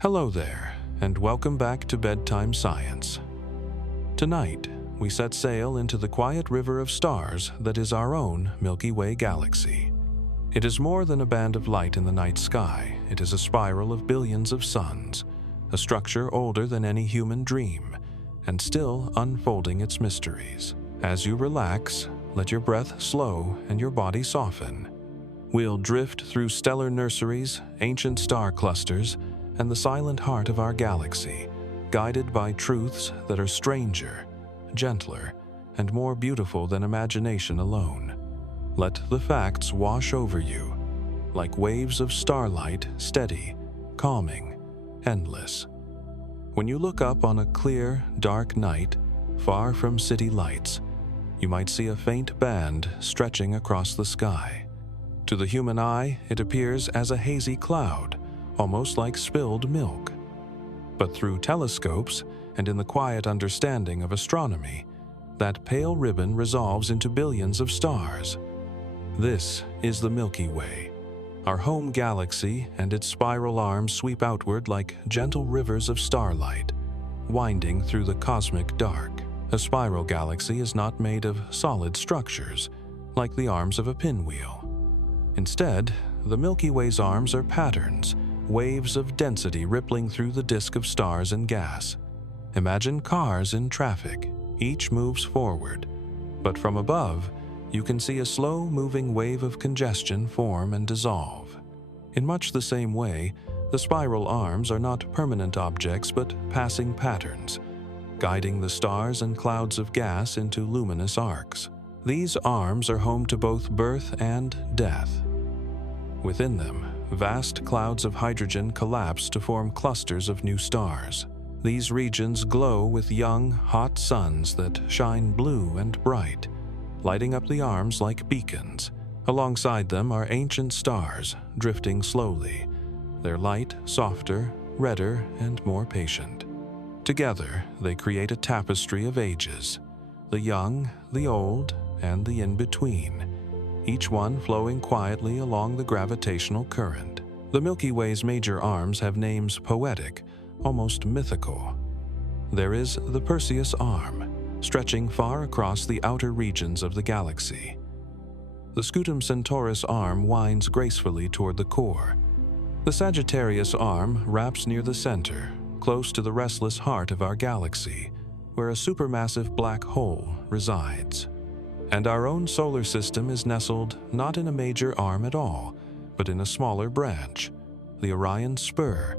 Hello there, and welcome back to Bedtime Science. Tonight, we set sail into the quiet river of stars that is our own Milky Way Galaxy. It is more than a band of light in the night sky. It is a spiral of billions of suns, a structure older than any human dream, and still unfolding its mysteries. As you relax, let your breath slow and your body soften. We'll drift through stellar nurseries, ancient star clusters, and the silent heart of our galaxy, guided by truths that are stranger, gentler, and more beautiful than imagination alone. Let the facts wash over you, like waves of starlight, steady, calming, endless. When you look up on a clear, dark night, far from city lights, you might see a faint band stretching across the sky. To the human eye, it appears as a hazy cloud, almost like spilled milk. But through telescopes and in the quiet understanding of astronomy, that pale ribbon resolves into billions of stars. This is the Milky Way. Our home galaxy and its spiral arms sweep outward like gentle rivers of starlight, winding through the cosmic dark. A spiral galaxy is not made of solid structures, like the arms of a pinwheel. Instead, the Milky Way's arms are patterns, waves of density rippling through the disk of stars and gas. Imagine cars in traffic. Each moves forward, but from above, you can see a slow-moving wave of congestion form and dissolve. In much the same way, the spiral arms are not permanent objects but passing patterns, guiding the stars and clouds of gas into luminous arcs. These arms are home to both birth and death. Within them, vast clouds of hydrogen collapse to form clusters of new stars. These regions glow with young, hot suns that shine blue and bright, lighting up the arms like beacons. Alongside them are ancient stars, drifting slowly, their light softer, redder, and more patient. Together, they create a tapestry of ages, the young, the old, and the in-between, each one flowing quietly along the gravitational current. The Milky Way's major arms have names poetic, almost mythical. There is the Perseus arm, stretching far across the outer regions of the galaxy. The Scutum Centaurus arm winds gracefully toward the core. The Sagittarius arm wraps near the center, close to the restless heart of our galaxy, where a supermassive black hole resides. And our own solar system is nestled not in a major arm at all, but in a smaller branch, the Orion Spur,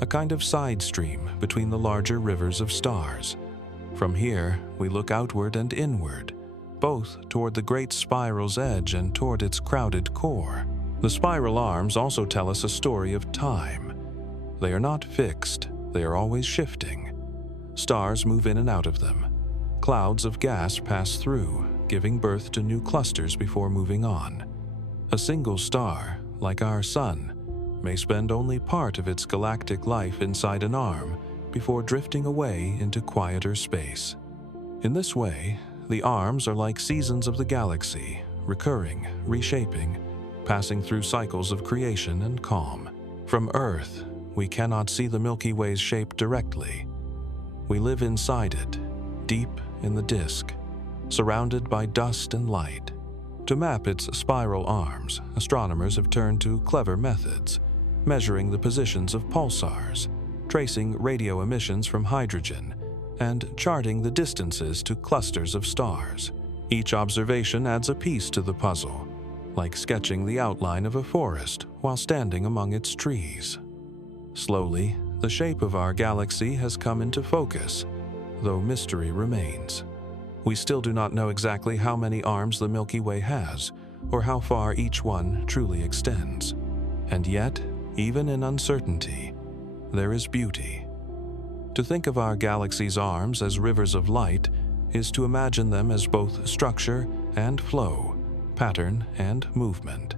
a kind of side stream between the larger rivers of stars. From here, we look outward and inward, both toward the great spiral's edge and toward its crowded core. The spiral arms also tell us a story of time. They are not fixed, they are always shifting. Stars move in and out of them. Clouds of gas pass through, giving birth to new clusters before moving on. A single star, like our Sun, may spend only part of its galactic life inside an arm before drifting away into quieter space. In this way, the arms are like seasons of the galaxy, recurring, reshaping, passing through cycles of creation and calm. From Earth, we cannot see the Milky Way's shape directly. We live inside it, deep in the disk, surrounded by dust and light. To map its spiral arms, astronomers have turned to clever methods, measuring the positions of pulsars, tracing radio emissions from hydrogen, and charting the distances to clusters of stars. Each observation adds a piece to the puzzle, like sketching the outline of a forest while standing among its trees. Slowly, the shape of our galaxy has come into focus, though mystery remains. We still do not know exactly how many arms the Milky Way has, or how far each one truly extends. And yet, even in uncertainty, there is beauty. To think of our galaxy's arms as rivers of light is to imagine them as both structure and flow, pattern and movement.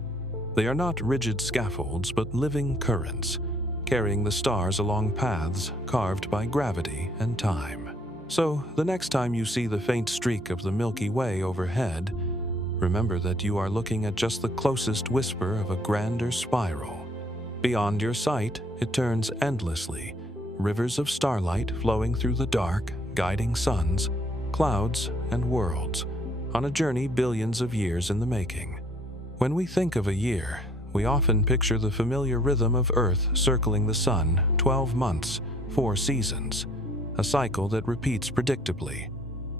They are not rigid scaffolds, but living currents, carrying the stars along paths carved by gravity and time. So, the next time you see the faint streak of the Milky Way overhead, remember that you are looking at just the closest whisper of a grander spiral. Beyond your sight, it turns endlessly, rivers of starlight flowing through the dark, guiding suns, clouds, and worlds, on a journey billions of years in the making. When we think of a year, we often picture the familiar rhythm of Earth circling the sun, 12 months, 4 seasons, a cycle that repeats predictably.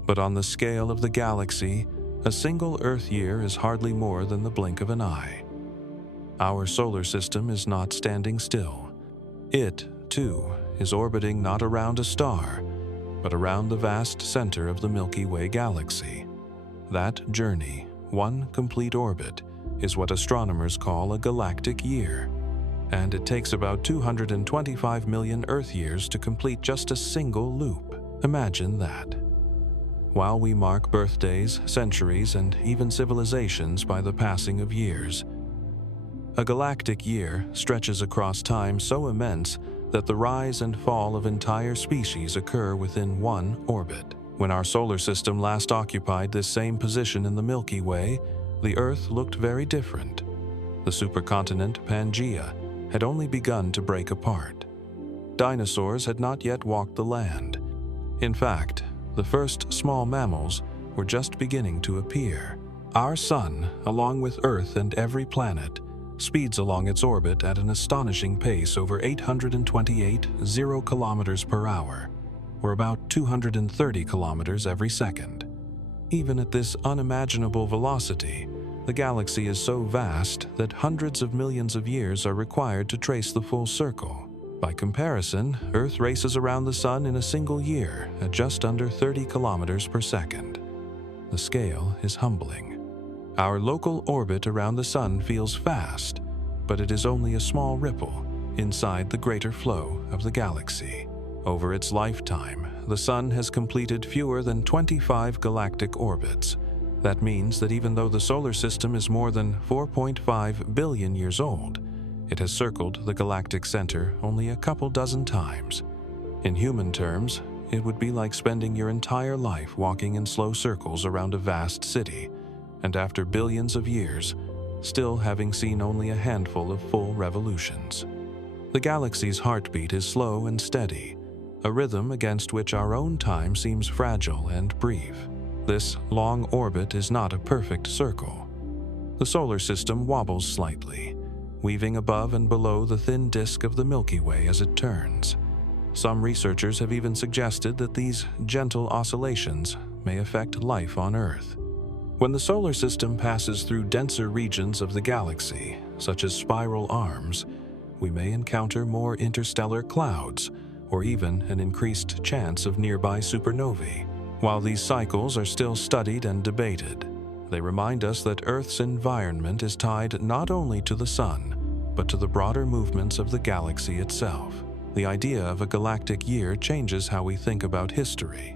But on the scale of the galaxy, a single Earth year is hardly more than the blink of an eye. Our solar system is not standing still. It, too, is orbiting not around a star, but around the vast center of the Milky Way Galaxy. That journey, one complete orbit, is what astronomers call a galactic year, and it takes about 225 million Earth years to complete just a single loop. Imagine that. While we mark birthdays, centuries, and even civilizations by the passing of years, a galactic year stretches across time so immense that the rise and fall of entire species occur within one orbit. When our solar system last occupied this same position in the Milky Way, the Earth looked very different. The supercontinent Pangaea had only begun to break apart. Dinosaurs had not yet walked the land. In fact, the first small mammals were just beginning to appear. Our Sun, along with Earth and every planet, speeds along its orbit at an astonishing pace over 828 kilometers per hour, or about 230 kilometers every second. Even at this unimaginable velocity, the galaxy is so vast that hundreds of millions of years are required to trace the full circle. By comparison, Earth races around the Sun in a single year at just under 30 kilometers per second. The scale is humbling. Our local orbit around the Sun feels fast, but it is only a small ripple inside the greater flow of the galaxy. Over its lifetime, the Sun has completed fewer than 25 galactic orbits. That means that even though the solar system is more than 4.5 billion years old, it has circled the galactic center only a couple dozen times. In human terms, it would be like spending your entire life walking in slow circles around a vast city, and after billions of years, still having seen only a handful of full revolutions. The galaxy's heartbeat is slow and steady, a rhythm against which our own time seems fragile and brief. This long orbit is not a perfect circle. The solar system wobbles slightly, weaving above and below the thin disk of the Milky Way as it turns. Some researchers have even suggested that these gentle oscillations may affect life on Earth. When the solar system passes through denser regions of the galaxy, such as spiral arms, we may encounter more interstellar clouds, or even an increased chance of nearby supernovae. While these cycles are still studied and debated, they remind us that Earth's environment is tied not only to the Sun, but to the broader movements of the galaxy itself. The idea of a galactic year changes how we think about history.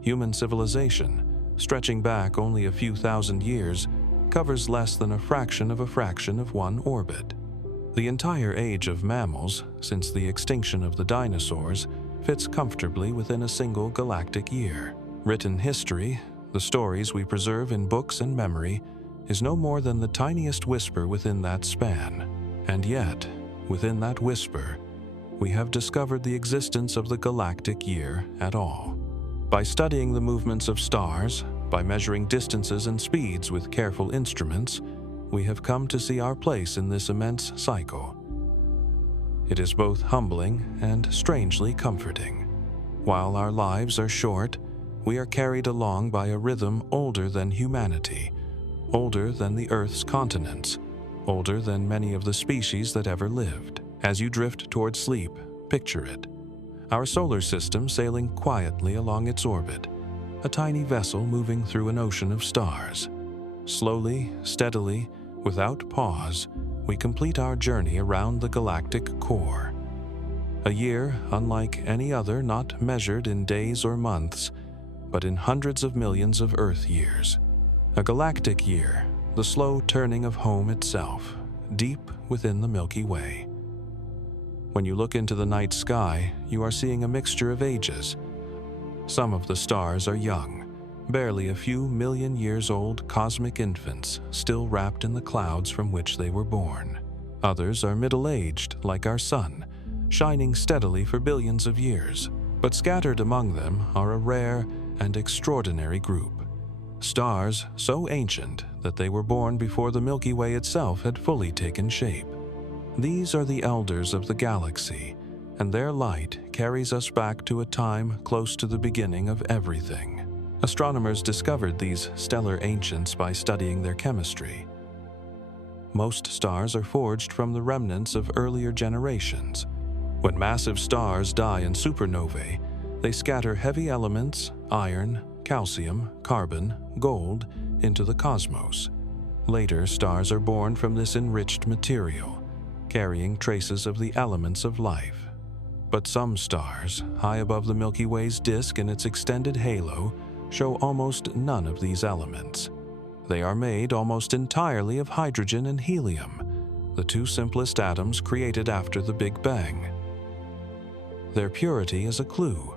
Human civilization, stretching back only a few thousand years, covers less than a fraction of one orbit. The entire age of mammals, since the extinction of the dinosaurs, fits comfortably within a single galactic year. Written history, the stories we preserve in books and memory, is no more than the tiniest whisper within that span. And yet, within that whisper, we have discovered the existence of the galactic year at all. By studying the movements of stars, by measuring distances and speeds with careful instruments, we have come to see our place in this immense cycle. It is both humbling and strangely comforting. While our lives are short, we are carried along by a rhythm older than humanity, older than the Earth's continents, older than many of the species that ever lived. As you drift toward sleep, picture it. Our solar system sailing quietly along its orbit, a tiny vessel moving through an ocean of stars. Slowly, steadily, without pause, we complete our journey around the galactic core. A year unlike any other, not measured in days or months, but in hundreds of millions of Earth years. A galactic year, the slow turning of home itself, deep within the Milky Way. When you look into the night sky, you are seeing a mixture of ages. Some of the stars are young, barely a few million years old cosmic infants still wrapped in the clouds from which they were born. Others are middle-aged, like our Sun, shining steadily for billions of years. But scattered among them are a rare and extraordinary group. Stars so ancient that they were born before the Milky Way itself had fully taken shape. These are the elders of the galaxy, and their light carries us back to a time close to the beginning of everything. Astronomers discovered these stellar ancients by studying their chemistry. Most stars are forged from the remnants of earlier generations. When massive stars die in supernovae, they scatter heavy elements, iron, calcium, carbon, gold, into the cosmos. Later, stars are born from this enriched material, carrying traces of the elements of life. But some stars, high above the Milky Way's disk in its extended halo, show almost none of these elements. They are made almost entirely of hydrogen and helium, the two simplest atoms created after the Big Bang. Their purity is a clue.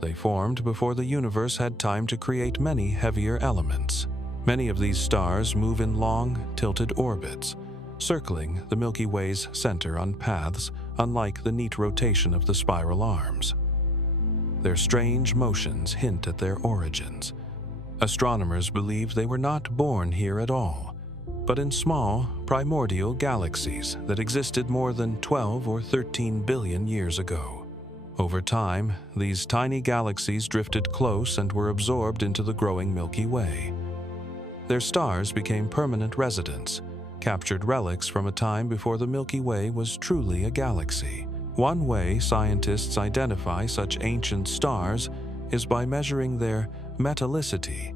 They formed before the universe had time to create many heavier elements. Many of these stars move in long, tilted orbits, circling the Milky Way's center on paths unlike the neat rotation of the spiral arms. Their strange motions hint at their origins. Astronomers believe they were not born here at all, but in small, primordial galaxies that existed more than 12 or 13 billion years ago. Over time, these tiny galaxies drifted close and were absorbed into the growing Milky Way. Their stars became permanent residents, captured relics from a time before the Milky Way was truly a galaxy. One way scientists identify such ancient stars is by measuring their metallicity,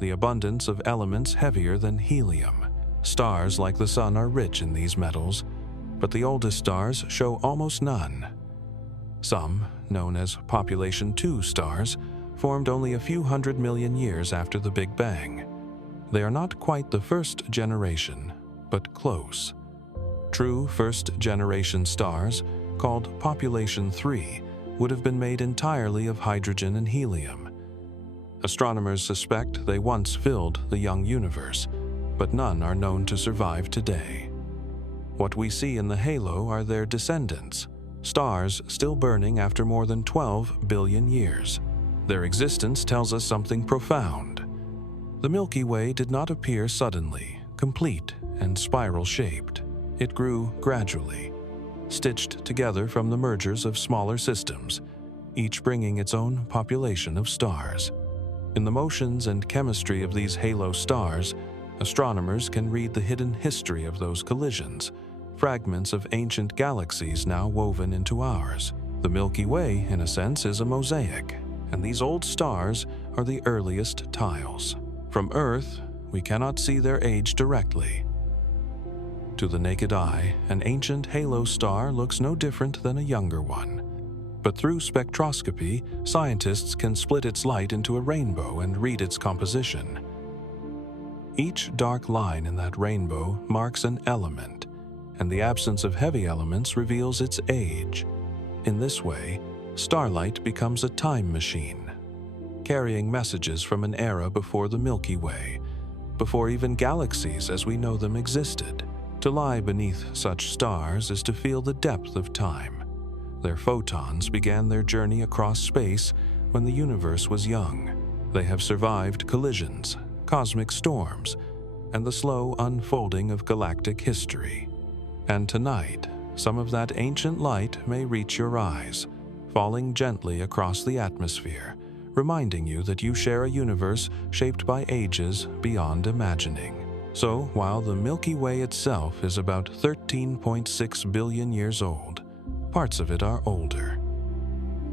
the abundance of elements heavier than helium. Stars like the Sun are rich in these metals, but the oldest stars show almost none. Some, known as Population 2 stars, formed only a few 100 million years after the Big Bang. They are not quite the first generation, but close. True first-generation stars, called Population 3, would have been made entirely of hydrogen and helium. Astronomers suspect they once filled the young universe, but none are known to survive today. What we see in the halo are their descendants, stars still burning after more than 12 billion years. Their existence tells us something profound. The Milky Way did not appear suddenly, complete and spiral-shaped. It grew gradually, stitched together from the mergers of smaller systems, each bringing its own population of stars. In the motions and chemistry of these halo stars, astronomers can read the hidden history of those collisions, fragments of ancient galaxies now woven into ours. The Milky Way, in a sense, is a mosaic, and these old stars are the earliest tiles. From Earth, we cannot see their age directly. To the naked eye, an ancient halo star looks no different than a younger one. But through spectroscopy, scientists can split its light into a rainbow and read its composition. Each dark line in that rainbow marks an element, and the absence of heavy elements reveals its age. In this way, starlight becomes a time machine, carrying messages from an era before the Milky Way, before even galaxies as we know them existed. To lie beneath such stars is to feel the depth of time. Their photons began their journey across space when the universe was young. They have survived collisions, cosmic storms, and the slow unfolding of galactic history. And tonight, some of that ancient light may reach your eyes, falling gently across the atmosphere, reminding you that you share a universe shaped by ages beyond imagining. So, while the Milky Way itself is about 13.6 billion years old, parts of it are older.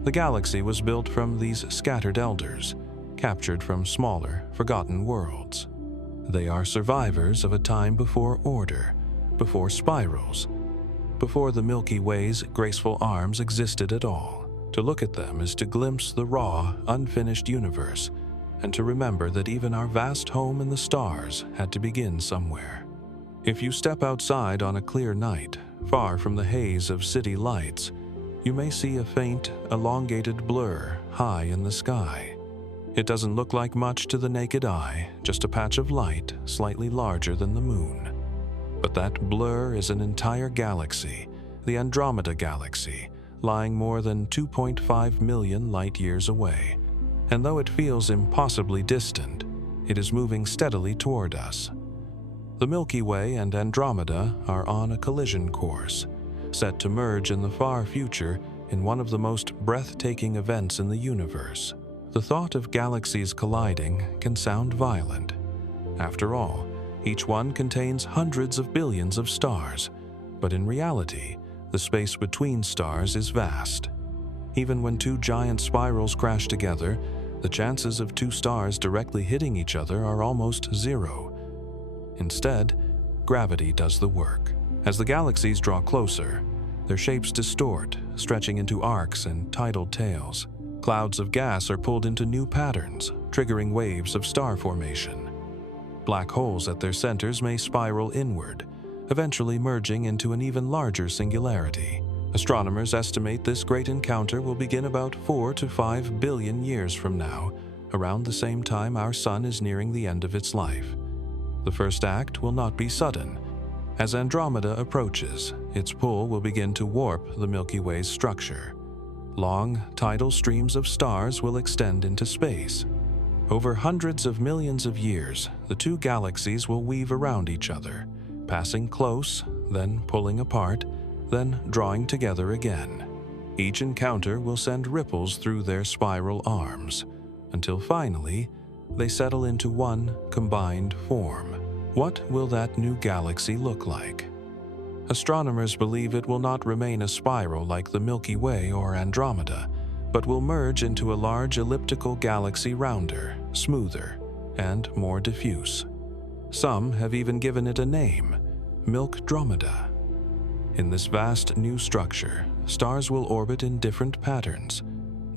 The galaxy was built from these scattered elders, captured from smaller, forgotten worlds. They are survivors of a time before order, before spirals, before the Milky Way's graceful arms existed at all. To look at them is to glimpse the raw, unfinished universe, and to remember that even our vast home in the stars had to begin somewhere. If you step outside on a clear night, far from the haze of city lights, you may see a faint, elongated blur high in the sky. It doesn't look like much to the naked eye, just a patch of light slightly larger than the moon. But that blur is an entire galaxy, the Andromeda Galaxy, lying more than 2.5 million light-years away. And though it feels impossibly distant, it is moving steadily toward us. The Milky Way and Andromeda are on a collision course, set to merge in the far future in one of the most breathtaking events in the universe. The thought of galaxies colliding can sound violent. After all, each one contains hundreds of billions of stars, but in reality, the space between stars is vast. Even when two giant spirals crash together, the chances of two stars directly hitting each other are almost zero. Instead, gravity does the work. As the galaxies draw closer, their shapes distort, stretching into arcs and tidal tails. Clouds of gas are pulled into new patterns, triggering waves of star formation. Black holes at their centers may spiral inward, eventually merging into an even larger singularity. Astronomers estimate this great encounter will begin about 4 to 5 billion years from now, around the same time our Sun is nearing the end of its life. The first act will not be sudden. As Andromeda approaches, its pull will begin to warp the Milky Way's structure. Long, tidal streams of stars will extend into space. Over hundreds of millions of years, the two galaxies will weave around each other, passing close, then pulling apart, then drawing together again. Each encounter will send ripples through their spiral arms, until finally, they settle into one combined form. What will that new galaxy look like? Astronomers believe it will not remain a spiral like the Milky Way or Andromeda, but will merge into a large elliptical galaxy rounder, smoother, and more diffuse. Some have even given it a name, Milkdromeda. In this vast new structure, stars will orbit in different patterns,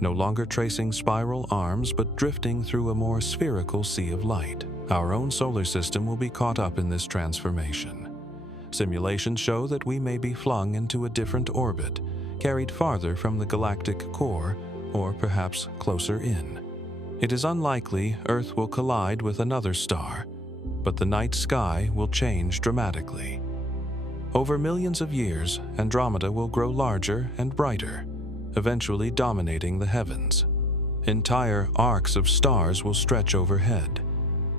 no longer tracing spiral arms but drifting through a more spherical sea of light. Our own solar system will be caught up in this transformation. Simulations show that we may be flung into a different orbit, carried farther from the galactic core, or perhaps closer in. It is unlikely Earth will collide with another star, but the night sky will change dramatically. Over millions of years, Andromeda will grow larger and brighter, eventually dominating the heavens. Entire arcs of stars will stretch overhead.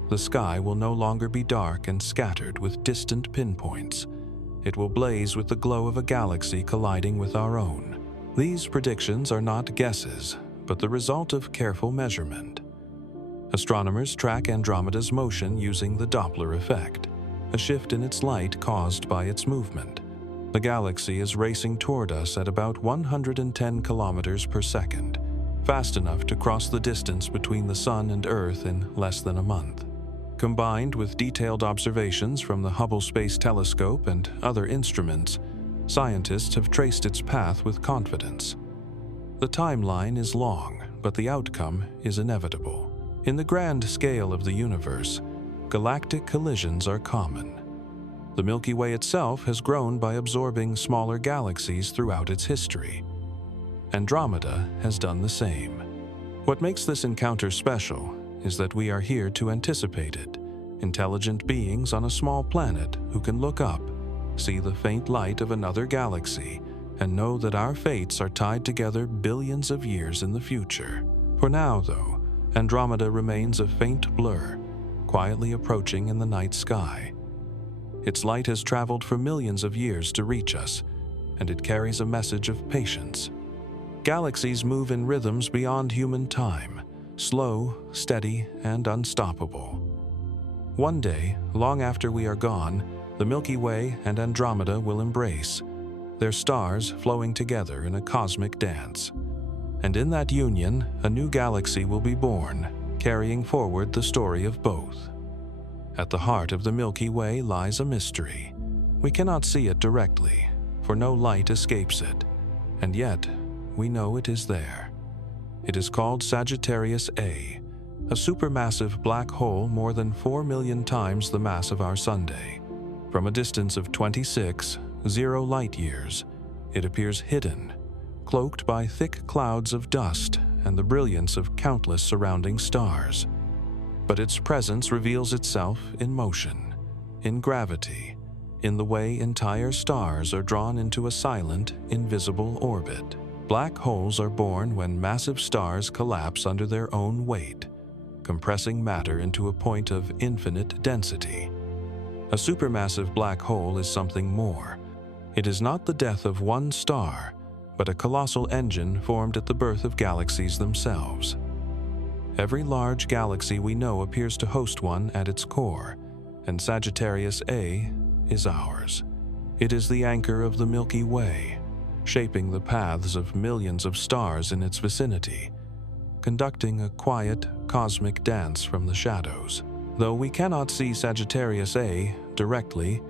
The sky will no longer be dark and scattered with distant pinpoints. It will blaze with the glow of a galaxy colliding with our own. These predictions are not guesses, but the result of careful measurement. Astronomers track Andromeda's motion using the Doppler effect, a shift in its light caused by its movement. The galaxy is racing toward us at about 110 kilometers per second, fast enough to cross the distance between the Sun and Earth in less than a month. Combined with detailed observations from the Hubble Space Telescope and other instruments, scientists have traced its path with confidence. The timeline is long, but the outcome is inevitable. In the grand scale of the universe, galactic collisions are common. The Milky Way itself has grown by absorbing smaller galaxies throughout its history. Andromeda has done the same. What makes this encounter special is that we are here to anticipate it, intelligent beings on a small planet who can look up, see the faint light of another galaxy, and know that our fates are tied together billions of years in the future. For now, though, Andromeda remains a faint blur, quietly approaching in the night sky. Its light has traveled for millions of years to reach us, and it carries a message of patience. Galaxies move in rhythms beyond human time, slow, steady, and unstoppable. One day, long after we are gone, the Milky Way and Andromeda will embrace, their stars flowing together in a cosmic dance. And in that union, a new galaxy will be born, carrying forward the story of both. At the heart of the Milky Way lies a mystery. We cannot see it directly, for no light escapes it, and yet we know it is there. It is called Sagittarius A, a supermassive black hole more than 4 million times the mass of our Sunday. From a distance of 26.0 light-years, it appears hidden, cloaked by thick clouds of dust and the brilliance of countless surrounding stars. But its presence reveals itself in motion, in gravity, in the way entire stars are drawn into a silent, invisible orbit. Black holes are born when massive stars collapse under their own weight, compressing matter into a point of infinite density. A supermassive black hole is something more. It is not the death of one star, but a colossal engine formed at the birth of galaxies themselves. Every large galaxy we know appears to host one at its core, and Sagittarius A is ours. It is the anchor of the Milky Way, shaping the paths of millions of stars in its vicinity, conducting a quiet, cosmic dance from the shadows. Though we cannot see Sagittarius A directly,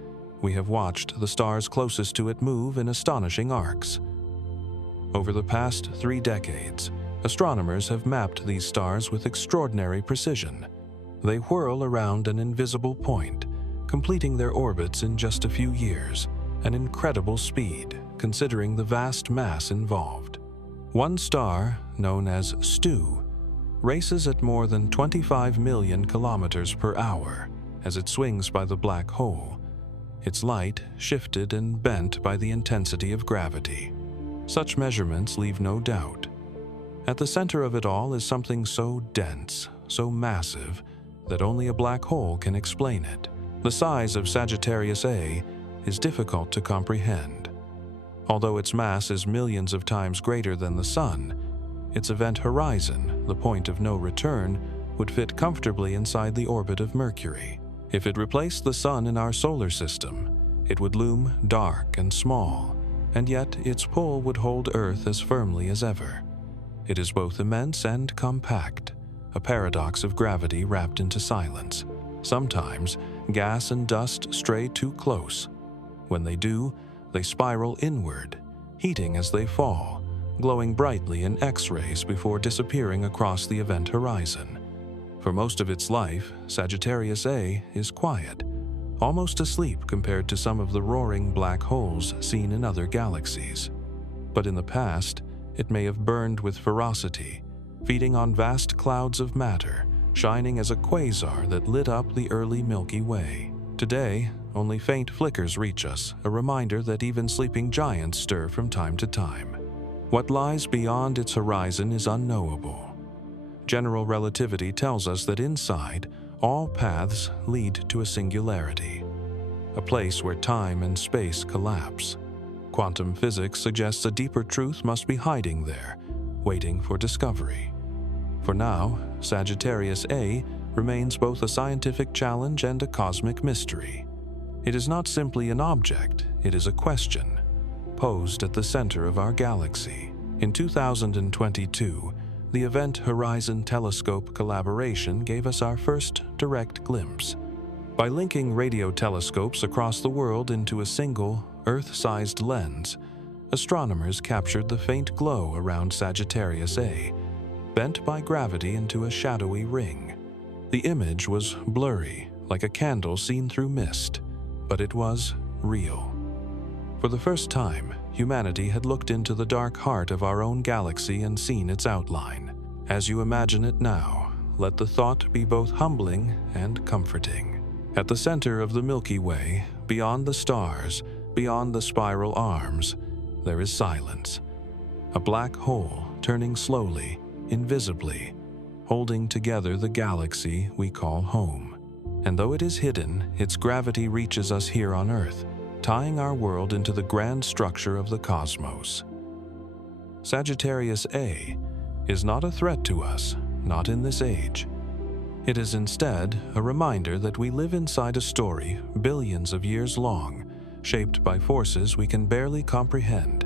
we have watched the stars closest to it move in astonishing arcs. Over the past 3 decades, astronomers have mapped these stars with extraordinary precision. They whirl around an invisible point, completing their orbits in just a few years, an incredible speed considering the vast mass involved. One star, known as STU, races at more than 25 million kilometers per hour as it swings by the black hole, its light shifted and bent by the intensity of gravity. Such measurements leave no doubt. At the center of it all is something so dense, so massive, that only a black hole can explain it. The size of Sagittarius A is difficult to comprehend. Although its mass is millions of times greater than the Sun, its event horizon, the point of no return, would fit comfortably inside the orbit of Mercury. If it replaced the Sun in our solar system, it would loom dark and small, and yet its pull would hold Earth as firmly as ever. It is both immense and compact, a paradox of gravity wrapped into silence. Sometimes, gas and dust stray too close. When they do, they spiral inward, heating as they fall, glowing brightly in X-rays before disappearing across the event horizon. For most of its life, Sagittarius A is quiet, almost asleep compared to some of the roaring black holes seen in other galaxies. But in the past, it may have burned with ferocity, feeding on vast clouds of matter, shining as a quasar that lit up the early Milky Way. Today, only faint flickers reach us, a reminder that even sleeping giants stir from time to time. What lies beyond its horizon is unknowable. General relativity tells us that inside, all paths lead to a singularity, a place where time and space collapse. Quantum physics suggests a deeper truth must be hiding there, waiting for discovery. For now, Sagittarius A remains both a scientific challenge and a cosmic mystery. It is not simply an object, it is a question, posed at the center of our galaxy. In 2022, the Event Horizon Telescope collaboration gave us our first direct glimpse. By linking radio telescopes across the world into a single, Earth-sized lens, astronomers captured the faint glow around Sagittarius A, bent by gravity into a shadowy ring. The image was blurry, like a candle seen through mist, but it was real. For the first time, humanity had looked into the dark heart of our own galaxy and seen its outline. As you imagine it now, let the thought be both humbling and comforting. At the center of the Milky Way, beyond the stars, beyond the spiral arms, there is silence. A black hole turning slowly, invisibly, holding together the galaxy we call home. And though it is hidden, its gravity reaches us here on Earth, tying our world into the grand structure of the cosmos. Sagittarius A is not a threat to us, not in this age. It is instead a reminder that we live inside a story billions of years long, shaped by forces we can barely comprehend,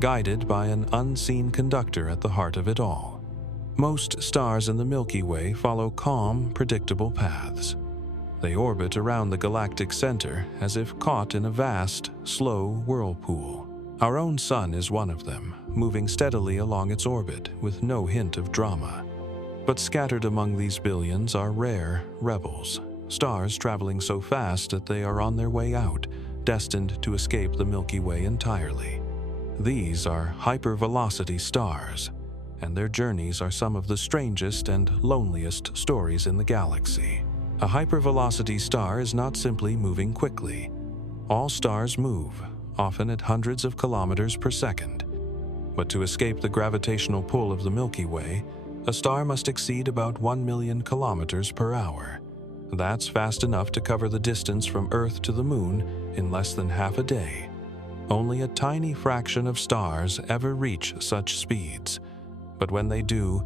guided by an unseen conductor at the heart of it all. Most stars in the Milky Way follow calm, predictable paths. They orbit around the galactic center as if caught in a vast, slow whirlpool. Our own sun is one of them, moving steadily along its orbit with no hint of drama. But scattered among these billions are rare rebels, stars traveling so fast that they are on their way out, destined to escape the Milky Way entirely. These are hypervelocity stars, and their journeys are some of the strangest and loneliest stories in the galaxy. A hypervelocity star is not simply moving quickly. All stars move, often at hundreds of kilometers per second. But to escape the gravitational pull of the Milky Way, a star must exceed about 1 million kilometers per hour. That's fast enough to cover the distance from Earth to the Moon in less than half a day. Only a tiny fraction of stars ever reach such speeds, but when they do,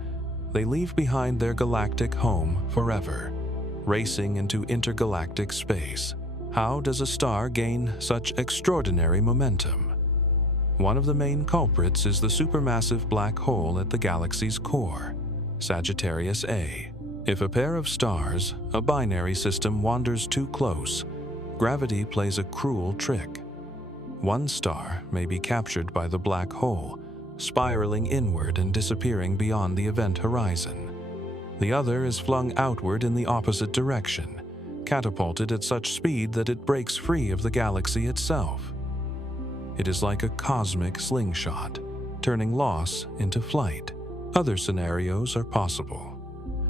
they leave behind their galactic home forever, racing into intergalactic space. How does a star gain such extraordinary momentum? One of the main culprits is the supermassive black hole at the galaxy's core, Sagittarius A. If a pair of stars, a binary system, wanders too close, gravity plays a cruel trick. One star may be captured by the black hole, spiraling inward and disappearing beyond the event horizon. The other is flung outward in the opposite direction, catapulted at such speed that it breaks free of the galaxy itself. It is like a cosmic slingshot, turning loss into flight. Other scenarios are possible.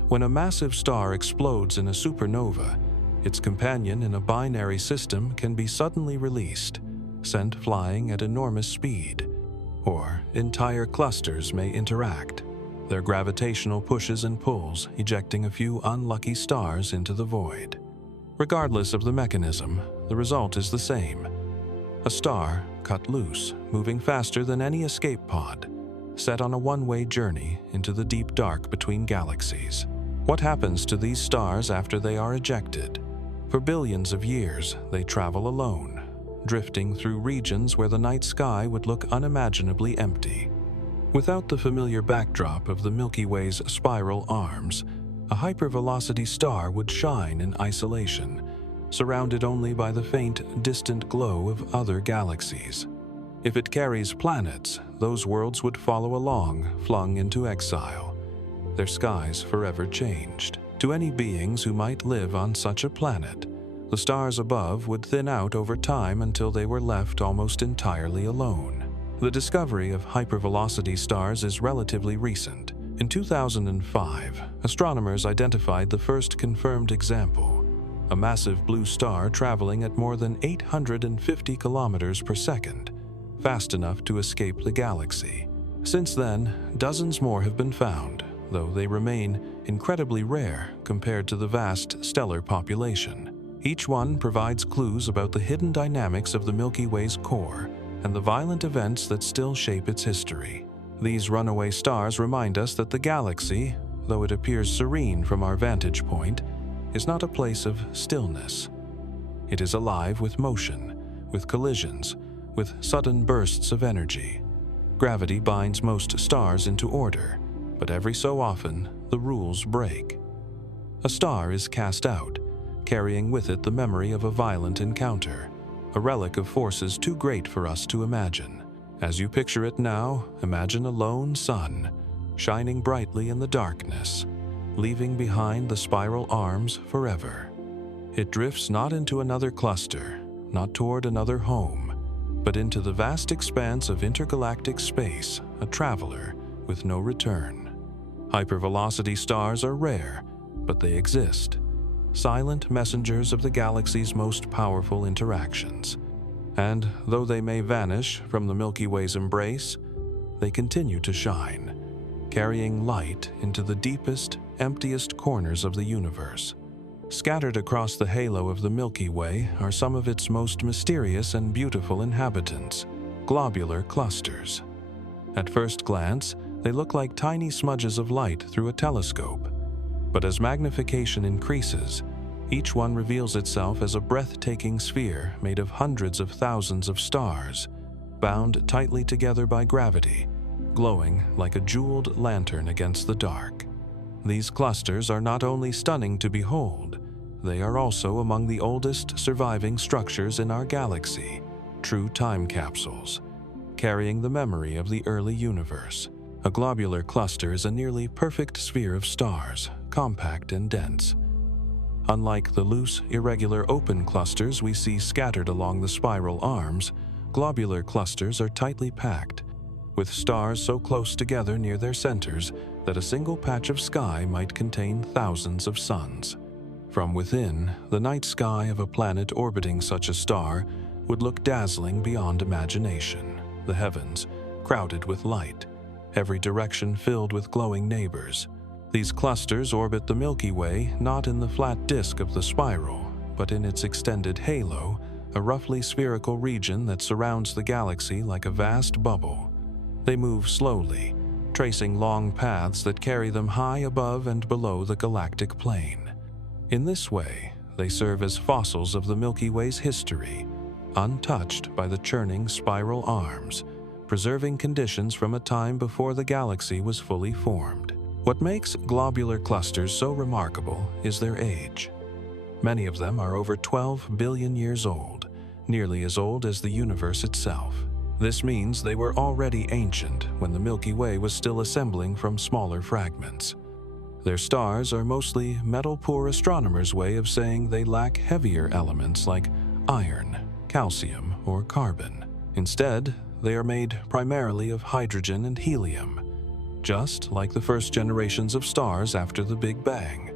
When a massive star explodes in a supernova, its companion in a binary system can be suddenly released, sent flying at enormous speed. Or entire clusters may interact, their gravitational pushes and pulls ejecting a few unlucky stars into the void. Regardless of the mechanism, the result is the same. A star cut loose, moving faster than any escape pod, set on a one-way journey into the deep dark between galaxies. What happens to these stars after they are ejected? For billions of years, they travel alone, drifting through regions where the night sky would look unimaginably empty. Without the familiar backdrop of the Milky Way's spiral arms, a hypervelocity star would shine in isolation, surrounded only by the faint, distant glow of other galaxies. If it carries planets, those worlds would follow along, flung into exile, their skies forever changed. To any beings who might live on such a planet, the stars above would thin out over time until they were left almost entirely alone. The discovery of hypervelocity stars is relatively recent. In 2005, astronomers identified the first confirmed example, a massive blue star traveling at more than 850 kilometers per second, fast enough to escape the galaxy. Since then, dozens more have been found, though they remain incredibly rare compared to the vast stellar population. Each one provides clues about the hidden dynamics of the Milky Way's core and the violent events that still shape its history. These runaway stars remind us that the galaxy, though it appears serene from our vantage point, is not a place of stillness. It is alive with motion, with collisions, with sudden bursts of energy. Gravity binds most stars into order, but every so often, the rules break. A star is cast out, carrying with it the memory of a violent encounter, a relic of forces too great for us to imagine. As you picture it now, imagine a lone sun, shining brightly in the darkness, leaving behind the spiral arms forever. It drifts not into another cluster, not toward another home, but into the vast expanse of intergalactic space, a traveler with no return. Hypervelocity stars are rare, but they exist, silent messengers of the galaxy's most powerful interactions. And though they may vanish from the Milky Way's embrace, they continue to shine, carrying light into the deepest, emptiest corners of the universe. Scattered across the halo of the Milky Way are some of its most mysterious and beautiful inhabitants, globular clusters. At first glance, they look like tiny smudges of light through a telescope, but as magnification increases, each one reveals itself as a breathtaking sphere made of hundreds of thousands of stars, bound tightly together by gravity, glowing like a jeweled lantern against the dark. These clusters are not only stunning to behold, they are also among the oldest surviving structures in our galaxy, true time capsules, carrying the memory of the early universe. A globular cluster is a nearly perfect sphere of stars, compact and dense. Unlike the loose, irregular open clusters we see scattered along the spiral arms, globular clusters are tightly packed, with stars so close together near their centers that a single patch of sky might contain thousands of suns. From within, the night sky of a planet orbiting such a star would look dazzling beyond imagination, the heavens crowded with light, every direction filled with glowing neighbors. These clusters orbit the Milky Way not in the flat disk of the spiral, but in its extended halo, a roughly spherical region that surrounds the galaxy like a vast bubble. They move slowly, tracing long paths that carry them high above and below the galactic plane. In this way, they serve as fossils of the Milky Way's history, untouched by the churning spiral arms, preserving conditions from a time before the galaxy was fully formed. What makes globular clusters so remarkable is their age. Many of them are over 12 billion years old, nearly as old as the universe itself. This means they were already ancient when the Milky Way was still assembling from smaller fragments. Their stars are mostly metal-poor astronomers' way of saying they lack heavier elements like iron, calcium, or carbon. Instead, they are made primarily of hydrogen and helium, just like the first generations of stars after the Big Bang.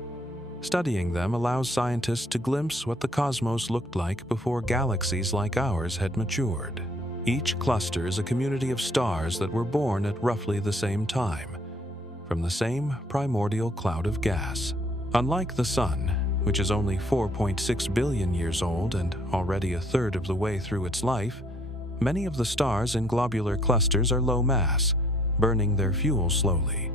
Studying them allows scientists to glimpse what the cosmos looked like before galaxies like ours had matured. Each cluster is a community of stars that were born at roughly the same time, from the same primordial cloud of gas. Unlike the Sun, which is only 4.6 billion years old and already a third of the way through its life, many of the stars in globular clusters are low mass, burning their fuel slowly.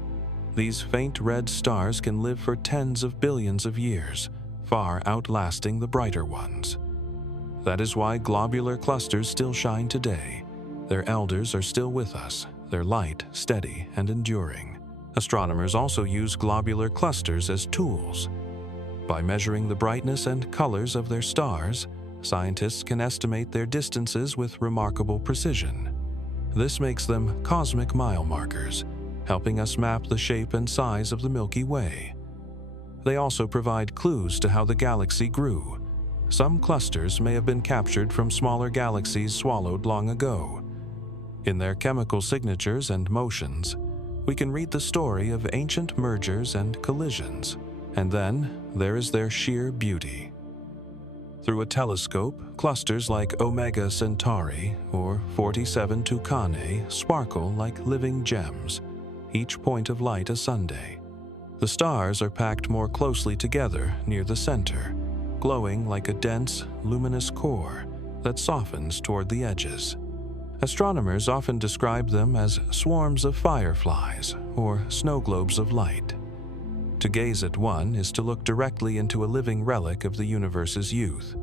These faint red stars can live for tens of billions of years, far outlasting the brighter ones. That is why globular clusters still shine today. Their elders are still with us, their light steady and enduring. Astronomers also use globular clusters as tools. By measuring the brightness and colors of their stars, scientists can estimate their distances with remarkable precision. This makes them cosmic mile markers, helping us map the shape and size of the Milky Way. They also provide clues to how the galaxy grew. Some clusters may have been captured from smaller galaxies swallowed long ago. In their chemical signatures and motions, we can read the story of ancient mergers and collisions. And then there is their sheer beauty. Through a telescope, clusters like Omega Centauri or 47 Tucanae sparkle like living gems, each point of light a sundae. The stars are packed more closely together near the center, glowing like a dense, luminous core that softens toward the edges. Astronomers often describe them as swarms of fireflies or snow globes of light. To gaze at one is to look directly into a living relic of the universe's youth.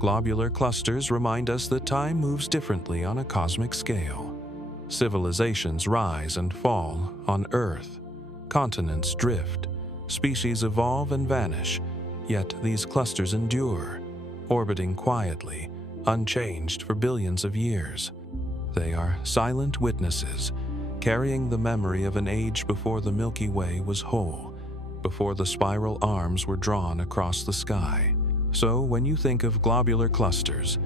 Globular clusters remind us that time moves differently on a cosmic scale. Civilizations rise and fall on Earth. Continents drift. Species evolve and vanish. Yet these clusters endure, orbiting quietly, unchanged for billions of years. They are silent witnesses, carrying the memory of an age before the Milky Way was whole, before the spiral arms were drawn across the sky. So when you think of globular clusters,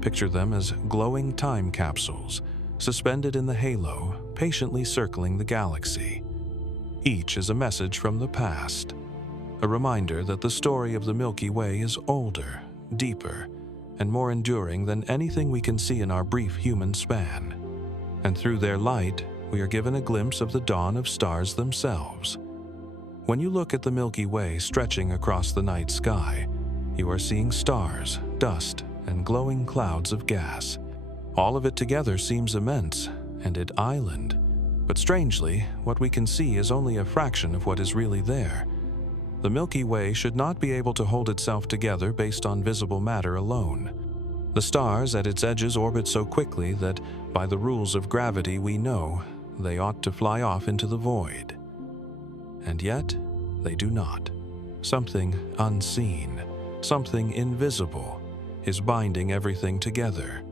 picture them as glowing time capsules, suspended in the halo, patiently circling the galaxy. Each is a message from the past, a reminder that the story of the Milky Way is older, deeper, and more enduring than anything we can see in our brief human span. And through their light, we are given a glimpse of the dawn of stars themselves. When you look at the Milky Way stretching across the night sky, you are seeing stars, dust, and glowing clouds of gas. All of it together seems immense, and an island. But strangely, what we can see is only a fraction of what is really there. The Milky Way should not be able to hold itself together based on visible matter alone. The stars at its edges orbit so quickly that, by the rules of gravity we know, they ought to fly off into the void. And yet, they do not. Something unseen, something invisible, is binding everything together.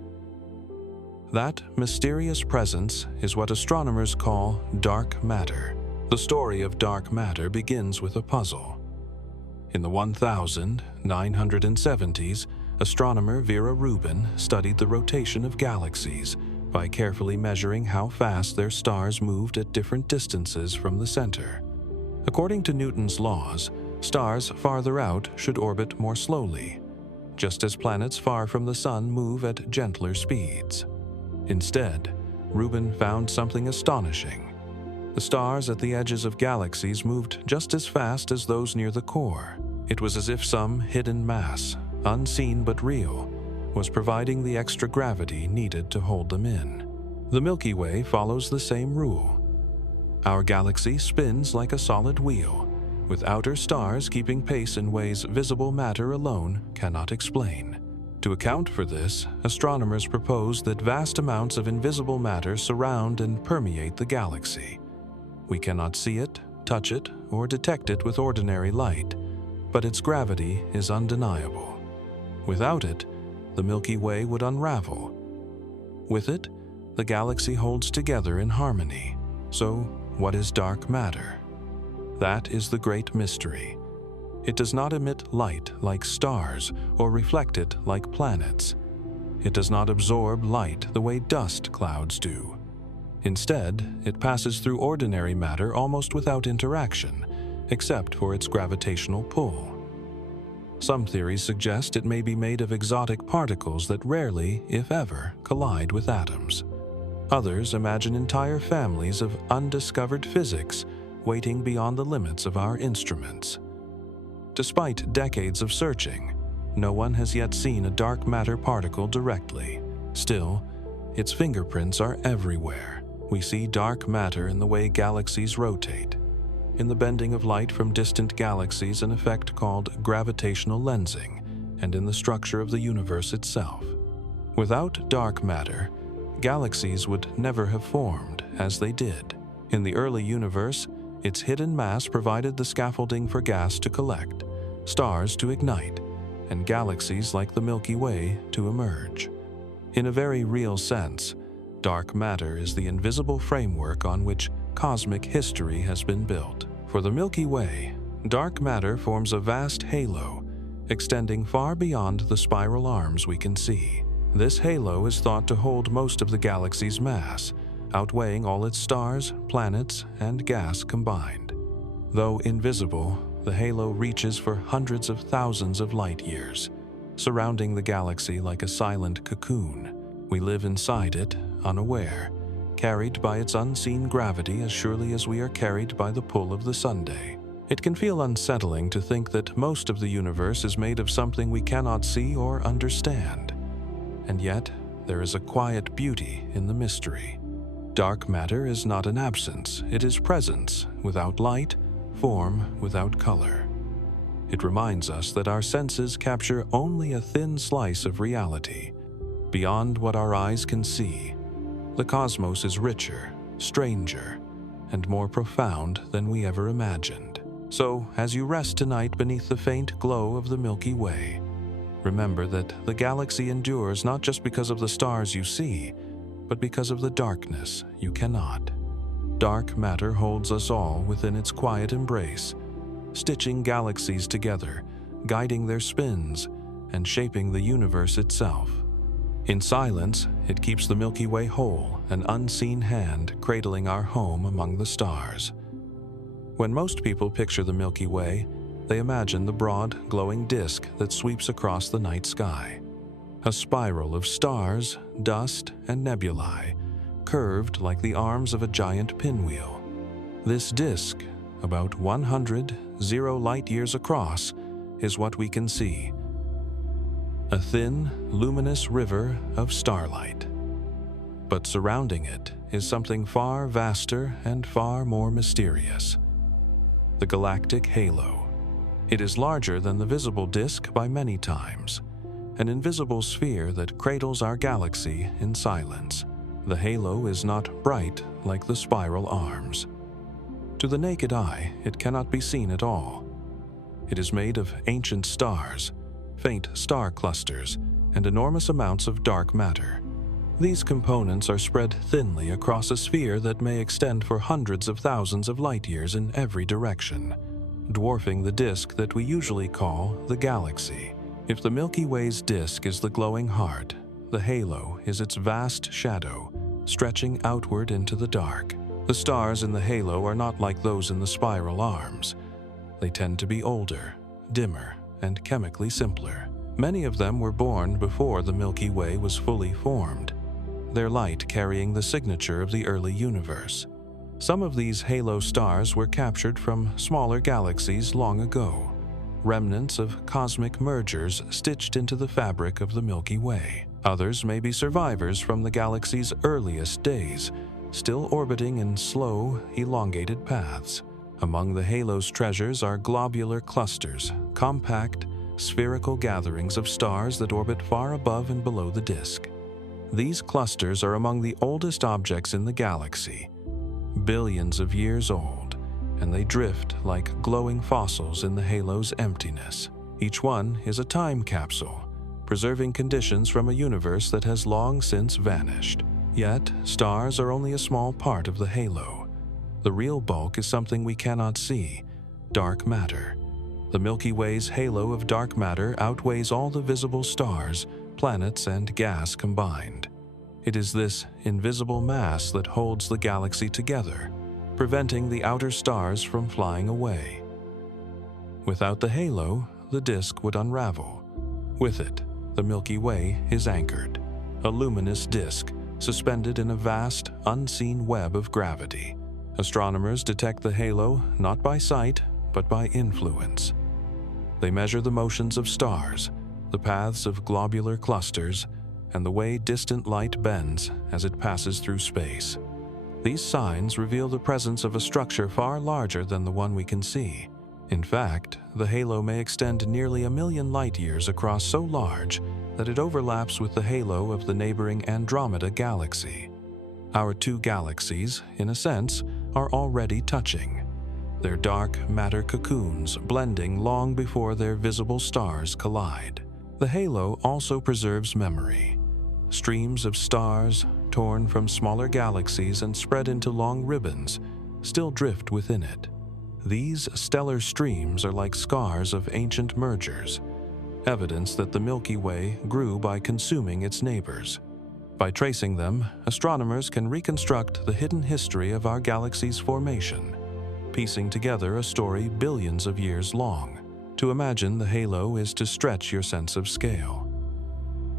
That mysterious presence is what astronomers call dark matter. The story of dark matter begins with a puzzle. In the 1970s, astronomer Vera Rubin studied the rotation of galaxies by carefully measuring how fast their stars moved at different distances from the center. According to Newton's laws, stars farther out should orbit more slowly. just as planets far from the Sun move at gentler speeds. Instead, Rubin found something astonishing. The stars at the edges of galaxies moved just as fast as those near the core. It was as if some hidden mass, unseen but real, was providing the extra gravity needed to hold them in. The Milky Way follows the same rule. Our galaxy spins like a solid wheel, with outer stars keeping pace in ways visible matter alone cannot explain. To account for this, astronomers propose that vast amounts of invisible matter surround and permeate the galaxy. We cannot see it, touch it, or detect it with ordinary light, but its gravity is undeniable. Without it, the Milky Way would unravel. With it, the galaxy holds together in harmony. So, what is dark matter? That is the great mystery. It does not emit light like stars or reflect it like planets. It does not absorb light the way dust clouds do. Instead, it passes through ordinary matter almost without interaction, except for its gravitational pull. Some theories suggest it may be made of exotic particles that rarely, if ever, collide with atoms. Others imagine entire families of undiscovered physics waiting beyond the limits of our instruments. Despite decades of searching, no one has yet seen a dark matter particle directly. Still, its fingerprints are everywhere. We see dark matter in the way galaxies rotate, in the bending of light from distant galaxies, an effect called gravitational lensing, and in the structure of the universe itself. Without dark matter, galaxies would never have formed as they did. In the early universe, its hidden mass provided the scaffolding for gas to collect, stars to ignite, and galaxies like the Milky Way to emerge. In a very real sense, dark matter is the invisible framework on which cosmic history has been built. For the Milky Way, dark matter forms a vast halo, extending far beyond the spiral arms we can see. This halo is thought to hold most of the galaxy's mass, outweighing all its stars, planets, and gas combined. Though invisible, the halo reaches for hundreds of thousands of light years, surrounding the galaxy like a silent cocoon. We live inside it, unaware, carried by its unseen gravity as surely as we are carried by the pull of the sunday. It can feel unsettling to think that most of the universe is made of something we cannot see or understand. And yet, there is a quiet beauty in the mystery. Dark matter is not an absence, it is presence without light, form without color. It reminds us that our senses capture only a thin slice of reality. Beyond what our eyes can see, the cosmos is richer, stranger, and more profound than we ever imagined. So, as you rest tonight beneath the faint glow of the Milky Way, remember that the galaxy endures not just because of the stars you see, but because of the darkness you cannot. Dark matter holds us all within its quiet embrace, stitching galaxies together, guiding their spins, and shaping the universe itself. In silence, it keeps the Milky Way whole, an unseen hand cradling our home among the stars. When most people picture the Milky Way, they imagine the broad, glowing disk that sweeps across the night sky. A spiral of stars, dust, and nebulae, curved like the arms of a giant pinwheel. This disk, about 100 light-years across, is what we can see. A thin, luminous river of starlight. But surrounding it is something far vaster and far more mysterious. The galactic halo. It is larger than the visible disk by many times, an invisible sphere that cradles our galaxy in silence. The halo is not bright like the spiral arms. To the naked eye, it cannot be seen at all. It is made of ancient stars, faint star clusters, and enormous amounts of dark matter. These components are spread thinly across a sphere that may extend for hundreds of thousands of light-years in every direction, dwarfing the disk that we usually call the galaxy. If the Milky Way's disk is the glowing heart, the halo is its vast shadow, stretching outward into the dark. The stars in the halo are not like those in the spiral arms. They tend to be older, dimmer, and chemically simpler. Many of them were born before the Milky Way was fully formed, their light carrying the signature of the early universe. Some of these halo stars were captured from smaller galaxies long ago, remnants of cosmic mergers stitched into the fabric of the Milky Way. Others may be survivors from the galaxy's earliest days, still orbiting in slow, elongated paths. Among the halo's treasures are globular clusters, compact, spherical gatherings of stars that orbit far above and below the disk. These clusters are among the oldest objects in the galaxy, billions of years old, and they drift like glowing fossils in the halo's emptiness. Each one is a time capsule, preserving conditions from a universe that has long since vanished. Yet, stars are only a small part of the halo. The real bulk is something we cannot see: dark matter. The Milky Way's halo of dark matter outweighs all the visible stars, planets, and gas combined. It is this invisible mass that holds the galaxy together, preventing the outer stars from flying away. Without the halo, the disk would unravel. With it, the Milky Way is anchored, a luminous disk suspended in a vast, unseen web of gravity. Astronomers detect the halo not by sight, but by influence. They measure the motions of stars, the paths of globular clusters, and the way distant light bends as it passes through space. These signs reveal the presence of a structure far larger than the one we can see. In fact, the halo may extend nearly 1 million light-years across, so large that it overlaps with the halo of the neighboring Andromeda galaxy. Our two galaxies, in a sense, are already touching, their dark matter cocoons blending long before their visible stars collide. The halo also preserves memory. Streams of stars, torn from smaller galaxies and spread into long ribbons, still drift within it. These stellar streams are like scars of ancient mergers, evidence that the Milky Way grew by consuming its neighbors. By tracing them, astronomers can reconstruct the hidden history of our galaxy's formation, piecing together a story billions of years long. To imagine the halo is to stretch your sense of scale.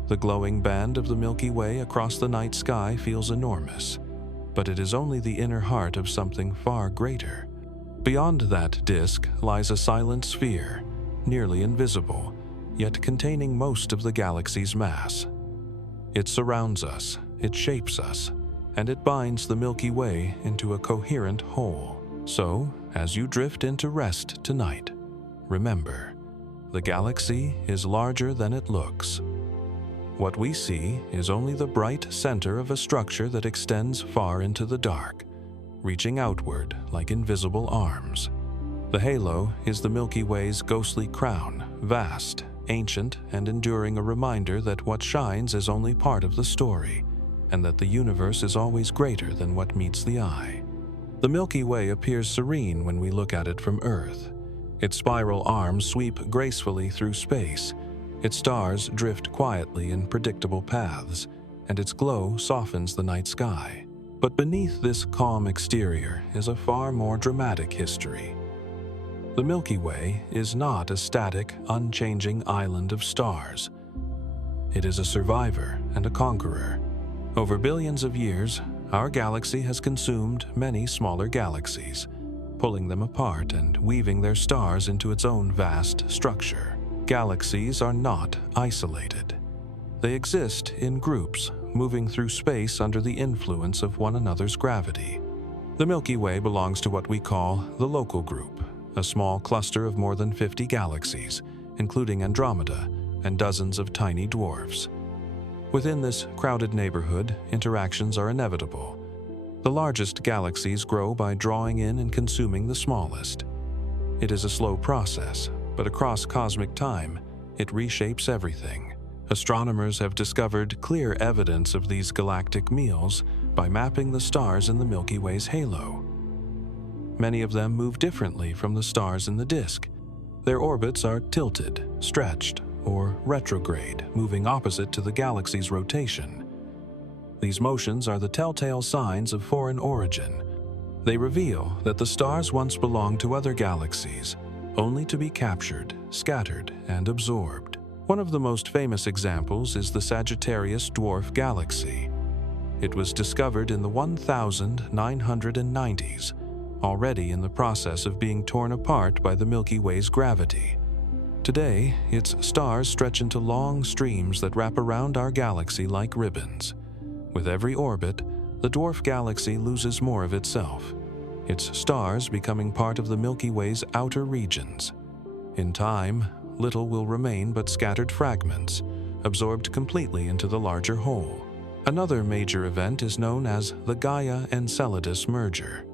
The glowing band of the Milky Way across the night sky feels enormous, but it is only the inner heart of something far greater. Beyond that disk lies a silent sphere, nearly invisible, yet containing most of the galaxy's mass. It surrounds us, it shapes us, and it binds the Milky Way into a coherent whole. So, as you drift into rest tonight, remember, the galaxy is larger than it looks. What we see is only the bright center of a structure that extends far into the dark, reaching outward like invisible arms. The halo is the Milky Way's ghostly crown, vast, ancient, and enduring, a reminder that what shines is only part of the story, and that the universe is always greater than what meets the eye. The Milky Way appears serene when we look at it from Earth. Its spiral arms sweep gracefully through space, its stars drift quietly in predictable paths, and its glow softens the night sky. But beneath this calm exterior is a far more dramatic history. The Milky Way is not a static, unchanging island of stars. It is a survivor and a conqueror. Over billions of years, our galaxy has consumed many smaller galaxies, pulling them apart and weaving their stars into its own vast structure. Galaxies are not isolated. They exist in groups, moving through space under the influence of one another's gravity. The Milky Way belongs to what we call the local group, a small cluster of more than 50 galaxies, including Andromeda and dozens of tiny dwarfs. Within this crowded neighborhood, interactions are inevitable. The largest galaxies grow by drawing in and consuming the smallest. It is a slow process, but across cosmic time, it reshapes everything. Astronomers have discovered clear evidence of these galactic meals by mapping the stars in the Milky Way's halo. Many of them move differently from the stars in the disk. Their orbits are tilted, stretched, or retrograde, moving opposite to the galaxy's rotation. These motions are the telltale signs of foreign origin. They reveal that the stars once belonged to other galaxies, only to be captured, scattered, and absorbed. One of the most famous examples is the Sagittarius dwarf galaxy. It was discovered in the 1990s, already in the process of being torn apart by the Milky Way's gravity. Today, its stars stretch into long streams that wrap around our galaxy like ribbons. With every orbit, the dwarf galaxy loses more of itself, its stars becoming part of the Milky Way's outer regions. In time, little will remain but scattered fragments, absorbed completely into the larger whole. Another major event is known as the Gaia-Enceladus merger.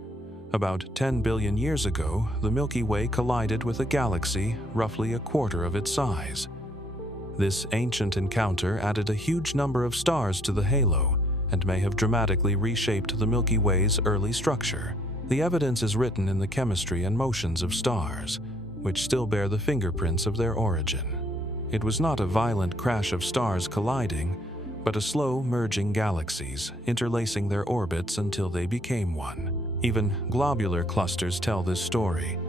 About 10 billion years ago, the Milky Way collided with a galaxy roughly a quarter of its size. This ancient encounter added a huge number of stars to the halo and may have dramatically reshaped the Milky Way's early structure. The evidence is written in the chemistry and motions of stars, which still bear the fingerprints of their origin. It was not a violent crash of stars colliding, but a slow merging galaxies, interlacing their orbits until they became one. Even globular clusters tell this story.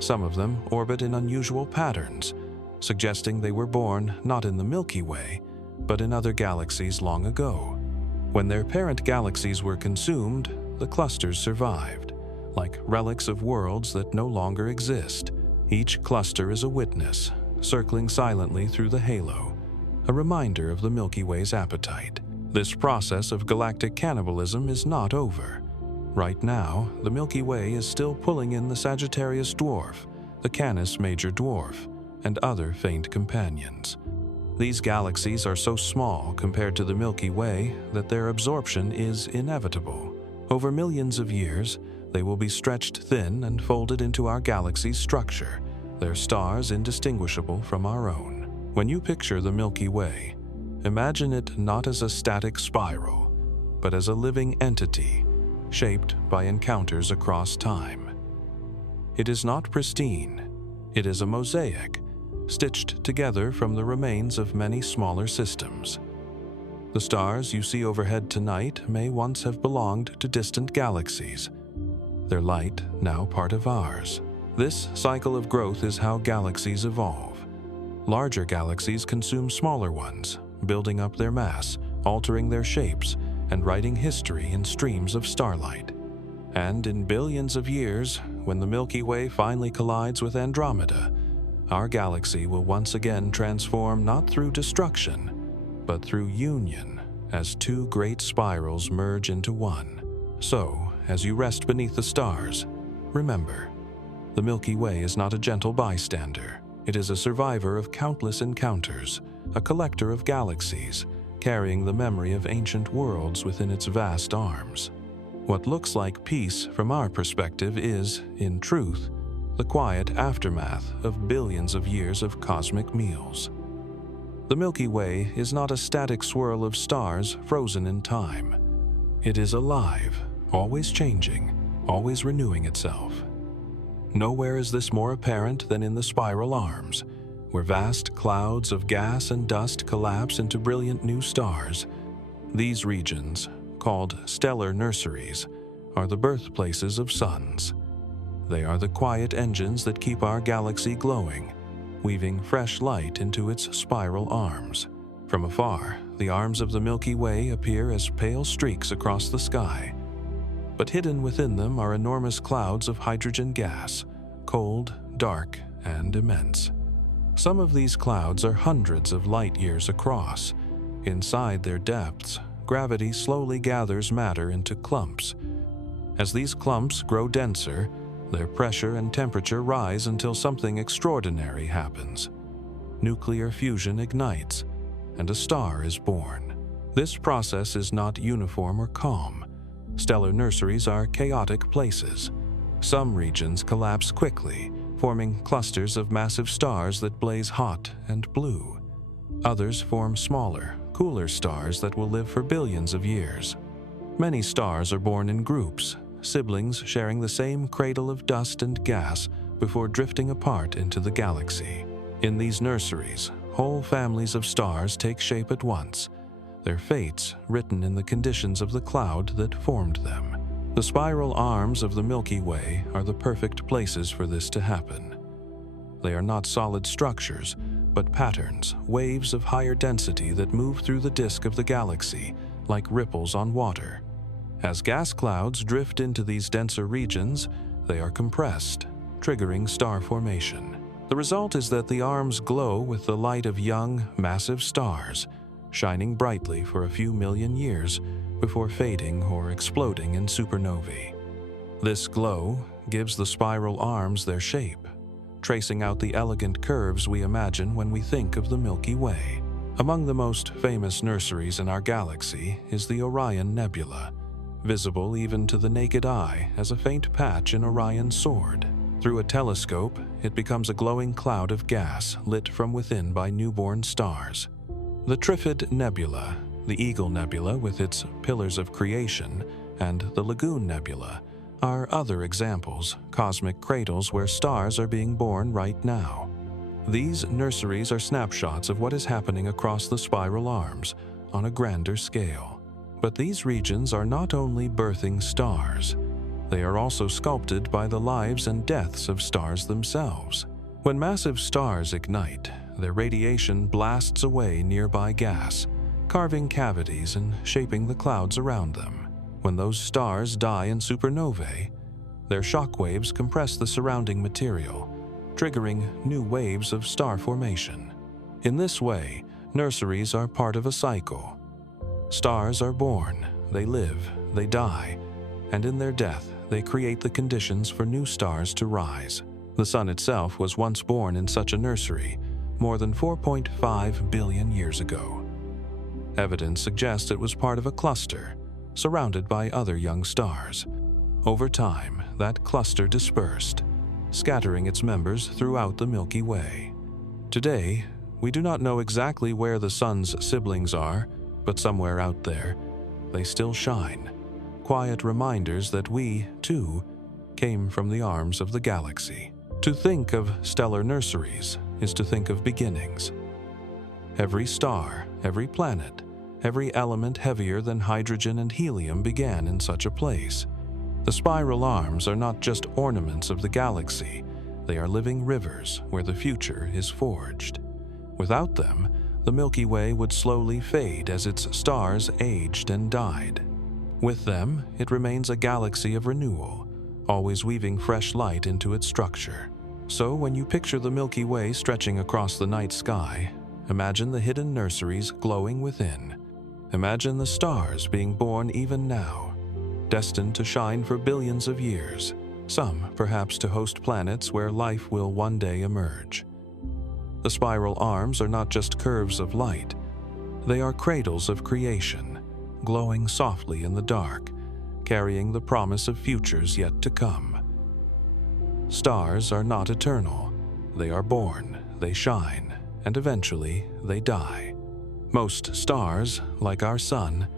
Some of them orbit in unusual patterns, suggesting they were born not in the Milky Way, but in other galaxies long ago. When their parent galaxies were consumed, the clusters survived, like relics of worlds that no longer exist. Each cluster is a witness, circling silently through the halo, a reminder of the Milky Way's appetite. This process of galactic cannibalism is not over. Right now, the Milky Way is still pulling in the Sagittarius dwarf, the Canis Major dwarf, and other faint companions. These galaxies are so small compared to the Milky Way that their absorption is inevitable. Over millions of years, they will be stretched thin and folded into our galaxy's structure, their stars indistinguishable from our own. When you picture the Milky Way, imagine it not as a static spiral, but as a living entity, shaped by encounters across time. It is not pristine. It is a mosaic, stitched together from the remains of many smaller systems. The stars you see overhead tonight may once have belonged to distant galaxies, their light now part of ours. This cycle of growth is how galaxies evolve. Larger galaxies consume smaller ones, building up their mass, altering their shapes, and writing history in streams of starlight. And in billions of years, when the Milky Way finally collides with Andromeda, our galaxy will once again transform not through destruction, but through union, as two great spirals merge into one. So, as you rest beneath the stars, remember, the Milky Way is not a gentle bystander. It is a survivor of countless encounters, a collector of galaxies, carrying the memory of ancient worlds within its vast arms. What looks like peace from our perspective is, in truth, the quiet aftermath of billions of years of cosmic meals. The Milky Way is not a static swirl of stars frozen in time. It is alive, always changing, always renewing itself. Nowhere is this more apparent than in the spiral arms, where vast clouds of gas and dust collapse into brilliant new stars. These regions, called stellar nurseries, are the birthplaces of suns. They are the quiet engines that keep our galaxy glowing, weaving fresh light into its spiral arms. From afar, the arms of the Milky Way appear as pale streaks across the sky, but hidden within them are enormous clouds of hydrogen gas, cold, dark, and immense. Some of these clouds are hundreds of light years across. Inside their depths, gravity slowly gathers matter into clumps. As these clumps grow denser, their pressure and temperature rise until something extraordinary happens. Nuclear fusion ignites, and a star is born. This process is not uniform or calm. Stellar nurseries are chaotic places. Some regions collapse quickly, forming clusters of massive stars that blaze hot and blue. Others form smaller, cooler stars that will live for billions of years. Many stars are born in groups, siblings sharing the same cradle of dust and gas before drifting apart into the galaxy. In these nurseries, whole families of stars take shape at once, their fates written in the conditions of the cloud that formed them. The spiral arms of the Milky Way are the perfect places for this to happen. They are not solid structures, but patterns, waves of higher density that move through the disk of the galaxy like ripples on water. As gas clouds drift into these denser regions, they are compressed, triggering star formation. The result is that the arms glow with the light of young, massive stars, shining brightly for a few million years before fading or exploding in supernovae. This glow gives the spiral arms their shape, tracing out the elegant curves we imagine when we think of the Milky Way. Among the most famous nurseries in our galaxy is the Orion Nebula, visible even to the naked eye as a faint patch in Orion's sword. Through a telescope, it becomes a glowing cloud of gas lit from within by newborn stars. The Trifid Nebula, the Eagle Nebula with its pillars of creation, and the Lagoon Nebula are other examples, cosmic cradles where stars are being born right now. These nurseries are snapshots of what is happening across the spiral arms on a grander scale. But these regions are not only birthing stars, they are also sculpted by the lives and deaths of stars themselves. When massive stars ignite, their radiation blasts away nearby gas, carving cavities and shaping the clouds around them. When those stars die in supernovae, their shock waves compress the surrounding material, triggering new waves of star formation. In this way, nurseries are part of a cycle. Stars are born, they live, they die, and in their death, they create the conditions for new stars to rise. The Sun itself was once born in such a nursery, more than 4.5 billion years ago. Evidence suggests it was part of a cluster, surrounded by other young stars. Over time, that cluster dispersed, scattering its members throughout the Milky Way. Today, we do not know exactly where the Sun's siblings are, but somewhere out there, they still shine, quiet reminders that we, too, came from the arms of the galaxy. To think of stellar nurseries is to think of beginnings. Every star, every planet, every element heavier than hydrogen and helium began in such a place. The spiral arms are not just ornaments of the galaxy, they are living rivers where the future is forged. Without them, the Milky Way would slowly fade as its stars aged and died. With them, it remains a galaxy of renewal, always weaving fresh light into its structure. So when you picture the Milky Way stretching across the night sky, imagine the hidden nurseries glowing within. Imagine the stars being born even now, destined to shine for billions of years, some perhaps to host planets where life will one day emerge. The spiral arms are not just curves of light, they are cradles of creation, glowing softly in the dark, carrying the promise of futures yet to come. Stars are not eternal. They are born, they shine, and eventually they die. Most stars, like our Sun,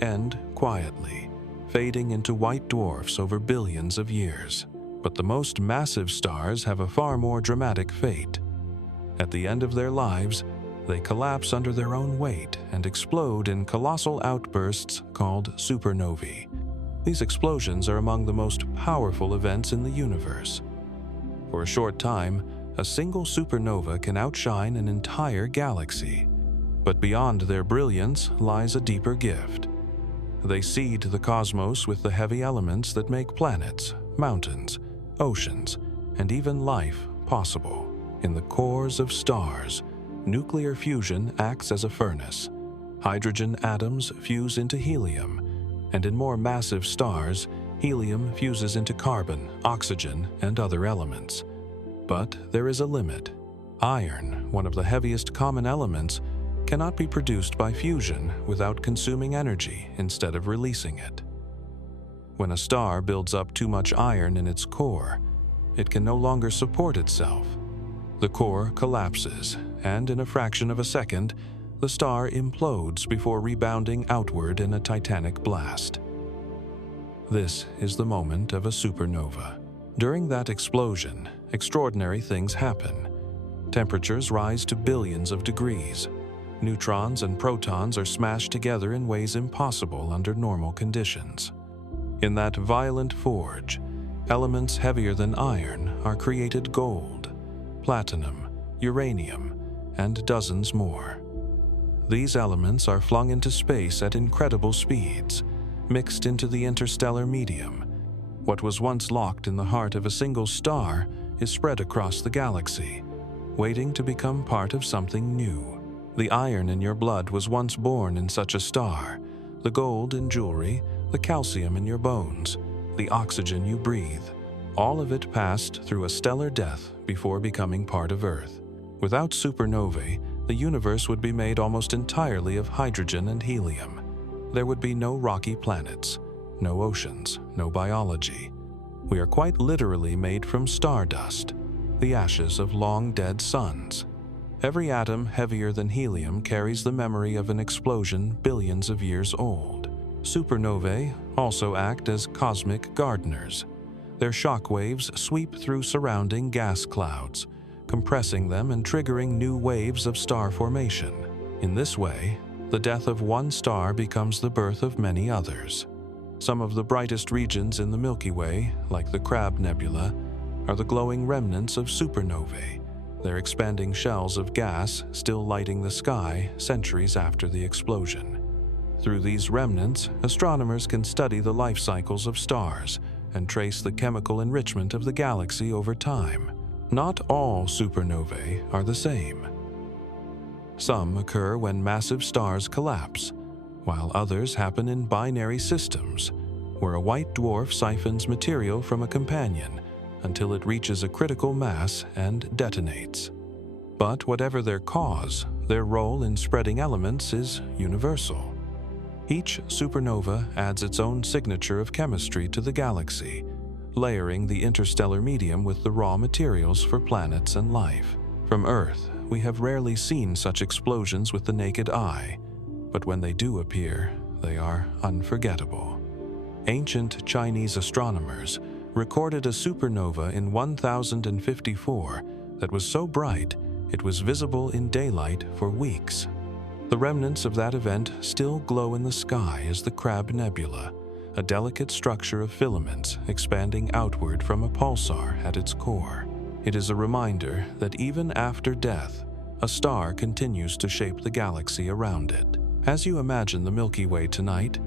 end quietly, fading into white dwarfs over billions of years. But the most massive stars have a far more dramatic fate. At the end of their lives, they collapse under their own weight and explode in colossal outbursts called supernovae. These explosions are among the most powerful events in the universe. For a short time, a single supernova can outshine an entire galaxy. But beyond their brilliance lies a deeper gift. They seed the cosmos with the heavy elements that make planets, mountains, oceans, and even life possible. In the cores of stars, nuclear fusion acts as a furnace. Hydrogen atoms fuse into helium, and in more massive stars, helium fuses into carbon, oxygen, and other elements. But there is a limit. Iron, one of the heaviest common elements, cannot be produced by fusion without consuming energy instead of releasing it. When a star builds up too much iron in its core, it can no longer support itself. The core collapses, and in a fraction of a second, the star implodes before rebounding outward in a titanic blast. This is the moment of a supernova. During that explosion, extraordinary things happen. Temperatures rise to billions of degrees. Neutrons and protons are smashed together in ways impossible under normal conditions. In that violent forge, elements heavier than iron are created: gold, platinum, uranium, and dozens more. These elements are flung into space at incredible speeds, mixed into the interstellar medium. What was once locked in the heart of a single star is spread across the galaxy, waiting to become part of something new. The iron in your blood was once born in such a star, the gold in jewelry, the calcium in your bones, the oxygen you breathe. All of it passed through a stellar death before becoming part of Earth. Without supernovae, the universe would be made almost entirely of hydrogen and helium. There would be no rocky planets, no oceans, no biology. We are quite literally made from stardust, the ashes of long-dead suns. Every atom heavier than helium carries the memory of an explosion billions of years old. Supernovae also act as cosmic gardeners. Their shock waves sweep through surrounding gas clouds, compressing them and triggering new waves of star formation. In this way, the death of one star becomes the birth of many others. Some of the brightest regions in the Milky Way, like the Crab Nebula, are the glowing remnants of supernovae, their expanding shells of gas still lighting the sky centuries after the explosion. Through these remnants, astronomers can study the life cycles of stars and trace the chemical enrichment of the galaxy over time. Not all supernovae are the same. Some occur when massive stars collapse, while others happen in binary systems, where a white dwarf siphons material from a companion until it reaches a critical mass and detonates. But whatever their cause, their role in spreading elements is universal. Each supernova adds its own signature of chemistry to the galaxy, layering the interstellar medium with the raw materials for planets and life. From Earth, we have rarely seen such explosions with the naked eye, but when they do appear, they are unforgettable. Ancient Chinese astronomers recorded a supernova in 1054 that was so bright it was visible in daylight for weeks. The remnants of that event still glow in the sky as the Crab Nebula, a delicate structure of filaments expanding outward from a pulsar at its core. It is a reminder that even after death, a star continues to shape the galaxy around it. As you imagine the Milky Way tonight,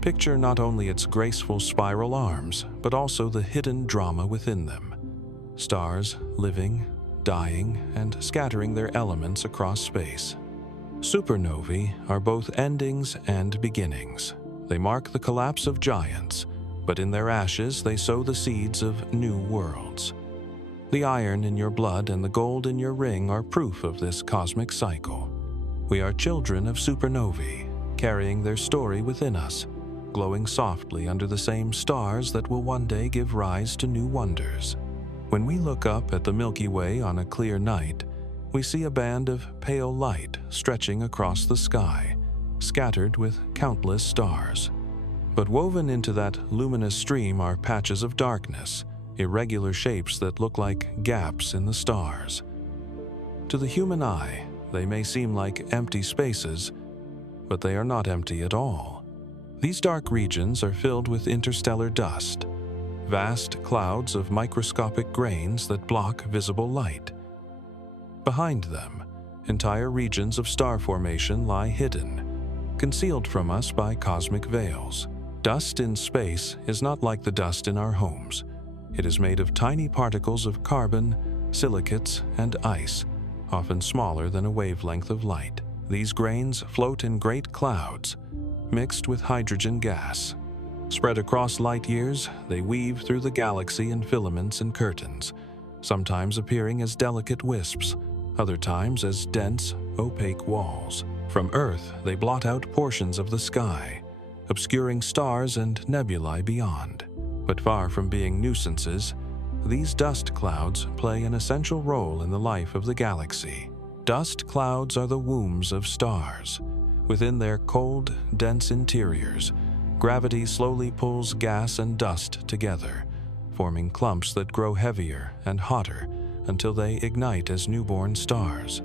picture not only its graceful spiral arms, but also the hidden drama within them. Stars living, dying, and scattering their elements across space. Supernovae are both endings and beginnings. They mark the collapse of giants, but in their ashes they sow the seeds of new worlds. The iron in your blood and the gold in your ring are proof of this cosmic cycle. We are children of supernovae, carrying their story within us, glowing softly under the same stars that will one day give rise to new wonders. When we look up at the Milky Way on a clear night, we see a band of pale light stretching across the sky, scattered with countless stars. But woven into that luminous stream are patches of darkness, irregular shapes that look like gaps in the stars. To the human eye, they may seem like empty spaces, but they are not empty at all. These dark regions are filled with interstellar dust, vast clouds of microscopic grains that block visible light. Behind them, entire regions of star formation lie hidden, concealed from us by cosmic veils. Dust in space is not like the dust in our homes. It is made of tiny particles of carbon, silicates, and ice, often smaller than a wavelength of light. These grains float in great clouds, mixed with hydrogen gas. Spread across light years, they weave through the galaxy in filaments and curtains, sometimes appearing as delicate wisps, other times as dense, opaque walls. From Earth, they blot out portions of the sky, obscuring stars and nebulae beyond. But far from being nuisances, these dust clouds play an essential role in the life of the galaxy. Dust clouds are the wombs of stars. Within their cold, dense interiors, gravity slowly pulls gas and dust together, forming clumps that grow heavier and hotter until they ignite as newborn stars.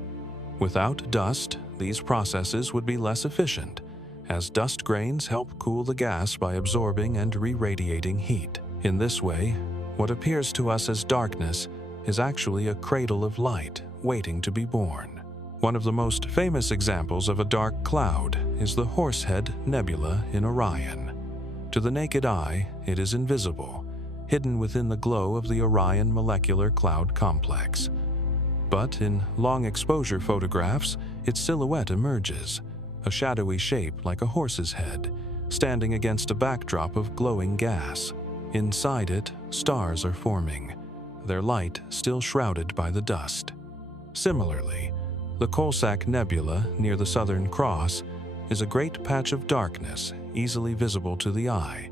Without dust, these processes would be less efficient, as dust grains help cool the gas by absorbing and re-radiating heat. In this way, what appears to us as darkness is actually a cradle of light waiting to be born. One of the most famous examples of a dark cloud is the Horsehead Nebula in Orion. To the naked eye, it is invisible, hidden within the glow of the Orion Molecular Cloud Complex. But in long-exposure photographs, its silhouette emerges, a shadowy shape like a horse's head, standing against a backdrop of glowing gas. Inside it, stars are forming, their light still shrouded by the dust. Similarly, the Coalsack Nebula near the Southern Cross is a great patch of darkness easily visible to the eye,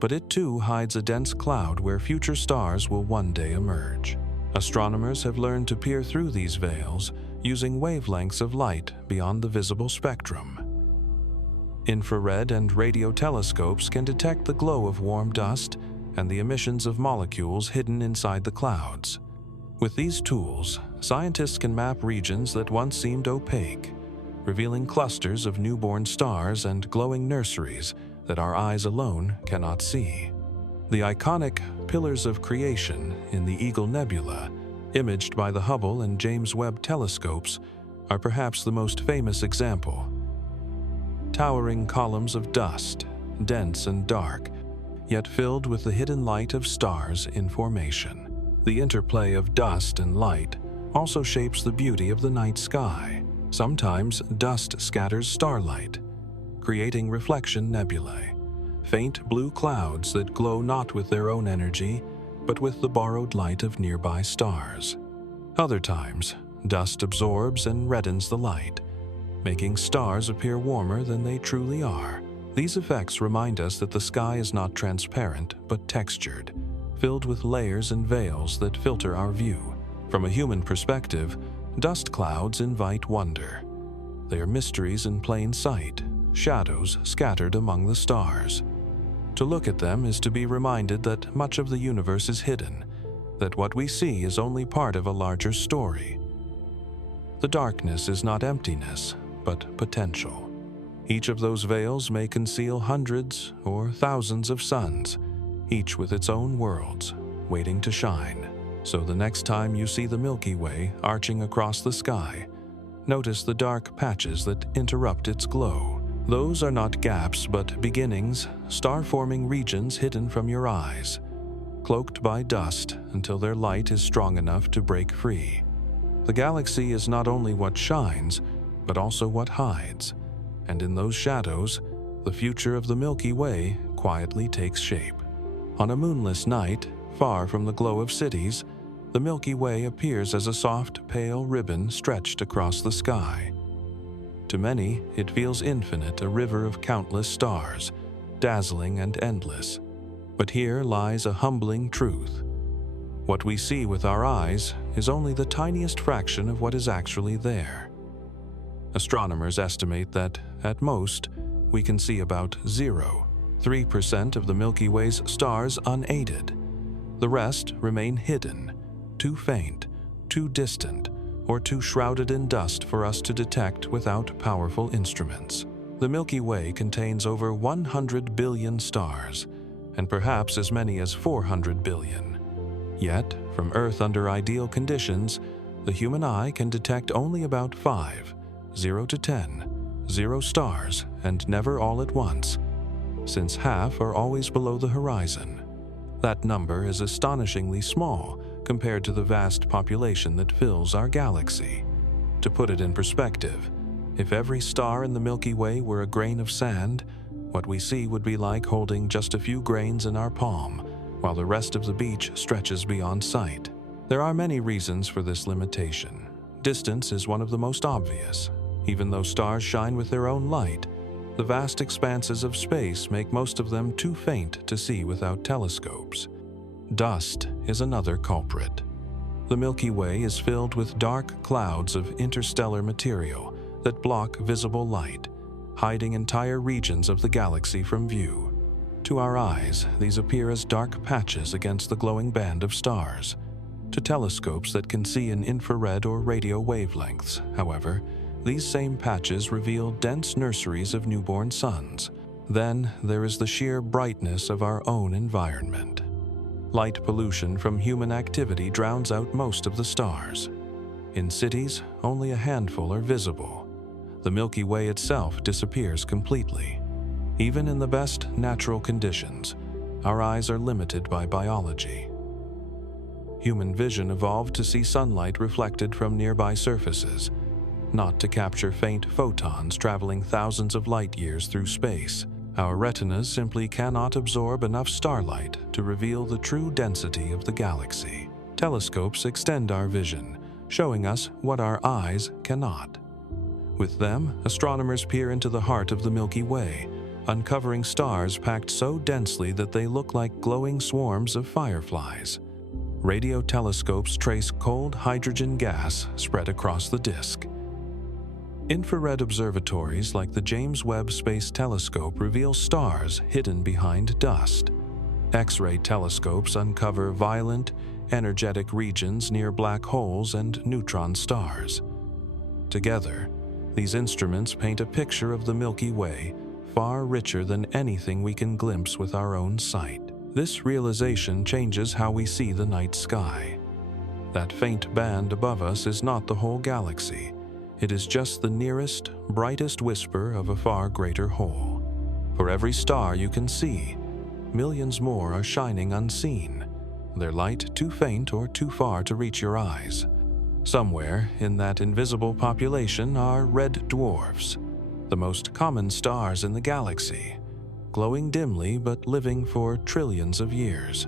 but it too hides a dense cloud where future stars will one day emerge. Astronomers have learned to peer through these veils using wavelengths of light beyond the visible spectrum. Infrared and radio telescopes can detect the glow of warm dust and the emissions of molecules hidden inside the clouds. With these tools, scientists can map regions that once seemed opaque, revealing clusters of newborn stars and glowing nurseries that our eyes alone cannot see. The iconic Pillars of Creation in the Eagle Nebula, imaged by the Hubble and James Webb telescopes, are perhaps the most famous example. Towering columns of dust, dense and dark, yet filled with the hidden light of stars in formation. The interplay of dust and light also shapes the beauty of the night sky. Sometimes dust scatters starlight, creating reflection nebulae, faint blue clouds that glow not with their own energy, but with the borrowed light of nearby stars. Other times, dust absorbs and reddens the light, making stars appear warmer than they truly are. These effects remind us that the sky is not transparent, but textured, filled with layers and veils that filter our view. From a human perspective, dust clouds invite wonder. They are mysteries in plain sight, shadows scattered among the stars. To look at them is to be reminded that much of the universe is hidden, that what we see is only part of a larger story. The darkness is not emptiness, but potential. Each of those veils may conceal hundreds or thousands of suns, each with its own worlds, waiting to shine. So the next time you see the Milky Way arching across the sky, notice the dark patches that interrupt its glow. Those are not gaps, but beginnings, star-forming regions hidden from your eyes, cloaked by dust until their light is strong enough to break free. The galaxy is not only what shines, but also what hides, and in those shadows, the future of the Milky Way quietly takes shape. On a moonless night, far from the glow of cities, the Milky Way appears as a soft, pale ribbon stretched across the sky. To many, it feels infinite, a river of countless stars, dazzling and endless. But here lies a humbling truth. What we see with our eyes is only the tiniest fraction of what is actually there. Astronomers estimate that, at most, we can see about 0.3% of the Milky Way's stars unaided. The rest remain hidden, too faint, too distant, or too shrouded in dust for us to detect without powerful instruments. The Milky Way contains over 100 billion stars, and perhaps as many as 400 billion. Yet, from Earth under ideal conditions, the human eye can detect only about 5, 0 to 10, 0 stars, and never all at once, since half are always below the horizon. That number is astonishingly small compared to the vast population that fills our galaxy. To put it in perspective, if every star in the Milky Way were a grain of sand, what we see would be like holding just a few grains in our palm, while the rest of the beach stretches beyond sight. There are many reasons for this limitation. Distance is one of the most obvious. Even though stars shine with their own light, the vast expanses of space make most of them too faint to see without telescopes. Dust is another culprit. The Milky Way is filled with dark clouds of interstellar material that block visible light, hiding entire regions of the galaxy from view. To our eyes, these appear as dark patches against the glowing band of stars. To telescopes that can see in infrared or radio wavelengths, however, these same patches reveal dense nurseries of newborn suns. Then there is the sheer brightness of our own environment. Light pollution from human activity drowns out most of the stars. In cities, only a handful are visible. The Milky Way itself disappears completely. Even in the best natural conditions, our eyes are limited by biology. Human vision evolved to see sunlight reflected from nearby surfaces, not to capture faint photons traveling thousands of light years through space. Our retinas simply cannot absorb enough starlight to reveal the true density of the galaxy. Telescopes extend our vision, showing us what our eyes cannot. With them, astronomers peer into the heart of the Milky Way, uncovering stars packed so densely that they look like glowing swarms of fireflies. Radio telescopes trace cold hydrogen gas spread across the disk. Infrared observatories like the James Webb Space Telescope reveal stars hidden behind dust. X-ray telescopes uncover violent, energetic regions near black holes and neutron stars. Together, these instruments paint a picture of the Milky Way far richer than anything we can glimpse with our own sight. This realization changes how we see the night sky. That faint band above us is not the whole galaxy. It is just the nearest, brightest whisper of a far greater whole. For every star you can see, millions more are shining unseen, their light too faint or too far to reach your eyes. Somewhere in that invisible population are red dwarfs, the most common stars in the galaxy, glowing dimly but living for trillions of years.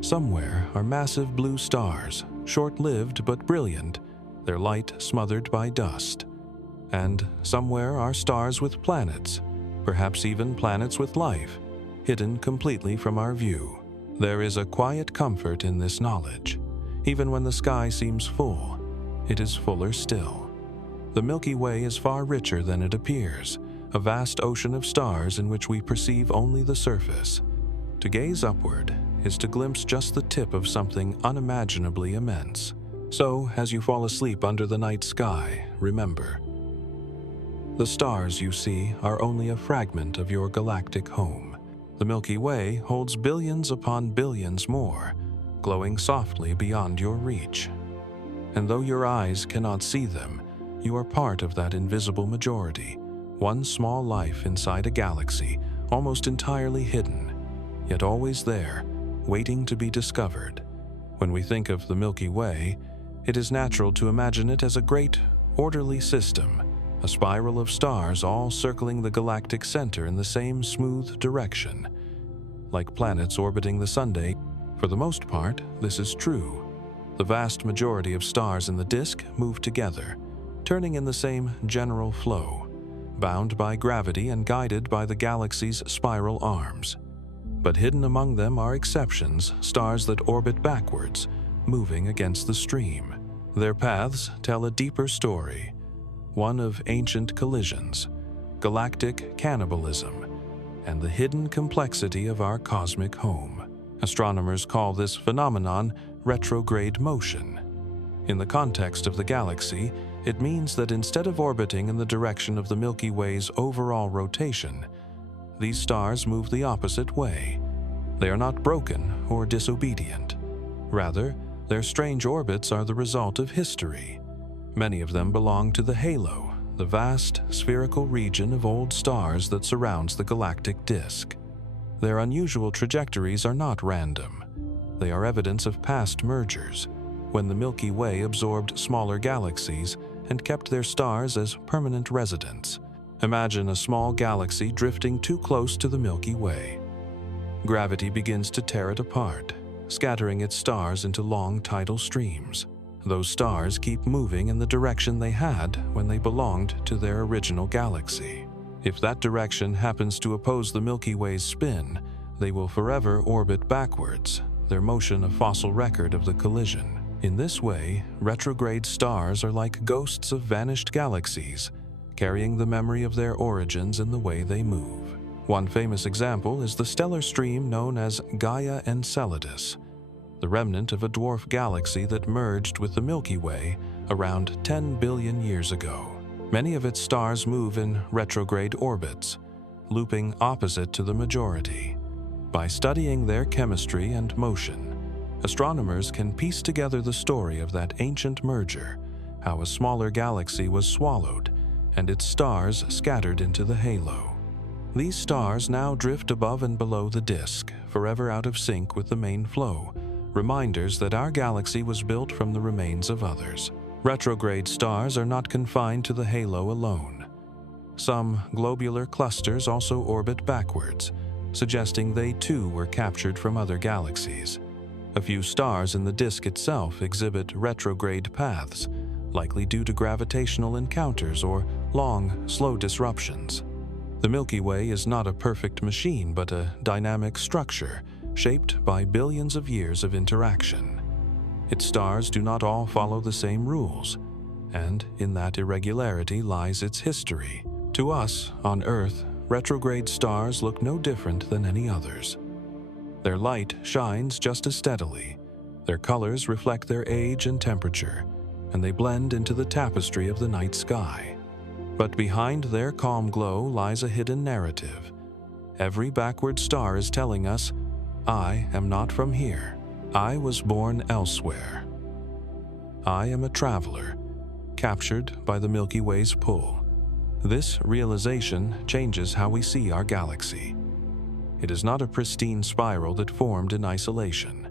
Somewhere are massive blue stars, short-lived but brilliant, their light smothered by dust. And somewhere are stars with planets, perhaps even planets with life, hidden completely from our view. There is a quiet comfort in this knowledge. Even when the sky seems full, it is fuller still. The Milky Way is far richer than it appears, a vast ocean of stars in which we perceive only the surface. To gaze upward is to glimpse just the tip of something unimaginably immense. So, as you fall asleep under the night sky, remember, the stars you see are only a fragment of your galactic home. The Milky Way holds billions upon billions more, glowing softly beyond your reach. And though your eyes cannot see them, you are part of that invisible majority, one small life inside a galaxy, almost entirely hidden, yet always there, waiting to be discovered. When we think of the Milky Way, it is natural to imagine it as a great, orderly system, a spiral of stars all circling the galactic center in the same smooth direction. Like planets orbiting the Sun, for the most part, this is true. The vast majority of stars in the disk move together, turning in the same general flow, bound by gravity and guided by the galaxy's spiral arms. But hidden among them are exceptions, stars that orbit backwards, moving against the stream. Their paths tell a deeper story, one of ancient collisions, galactic cannibalism, and the hidden complexity of our cosmic home. Astronomers call this phenomenon retrograde motion. In the context of the galaxy, it means that instead of orbiting in the direction of the Milky Way's overall rotation, these stars move the opposite way. They are not broken or disobedient. Rather, their strange orbits are the result of history. Many of them belong to the halo, the vast spherical region of old stars that surrounds the galactic disk. Their unusual trajectories are not random. They are evidence of past mergers, when the Milky Way absorbed smaller galaxies and kept their stars as permanent residents. Imagine a small galaxy drifting too close to the Milky Way. Gravity begins to tear it apart, scattering its stars into long tidal streams. Those stars keep moving in the direction they had when they belonged to their original galaxy. If that direction happens to oppose the Milky Way's spin, they will forever orbit backwards, their motion a fossil record of the collision. In this way, retrograde stars are like ghosts of vanished galaxies, carrying the memory of their origins in the way they move. One famous example is the stellar stream known as Gaia Enceladus, the remnant of a dwarf galaxy that merged with the Milky Way around 10 billion years ago. Many of its stars move in retrograde orbits, looping opposite to the majority. By studying their chemistry and motion, astronomers can piece together the story of that ancient merger, how a smaller galaxy was swallowed and its stars scattered into the halo. These stars now drift above and below the disk, forever out of sync with the main flow, reminders that our galaxy was built from the remains of others. Retrograde stars are not confined to the halo alone. Some globular clusters also orbit backwards, suggesting they too were captured from other galaxies. A few stars in the disk itself exhibit retrograde paths, likely due to gravitational encounters or long, slow disruptions. The Milky Way is not a perfect machine, but a dynamic structure shaped by billions of years of interaction. Its stars do not all follow the same rules, and in that irregularity lies its history. To us, on Earth, retrograde stars look no different than any others. Their light shines just as steadily. Their colors reflect their age and temperature, and they blend into the tapestry of the night sky. But behind their calm glow lies a hidden narrative. Every backward star is telling us, I am not from here. I was born elsewhere. I am a traveler, captured by the Milky Way's pull. This realization changes how we see our galaxy. It is not a pristine spiral that formed in isolation.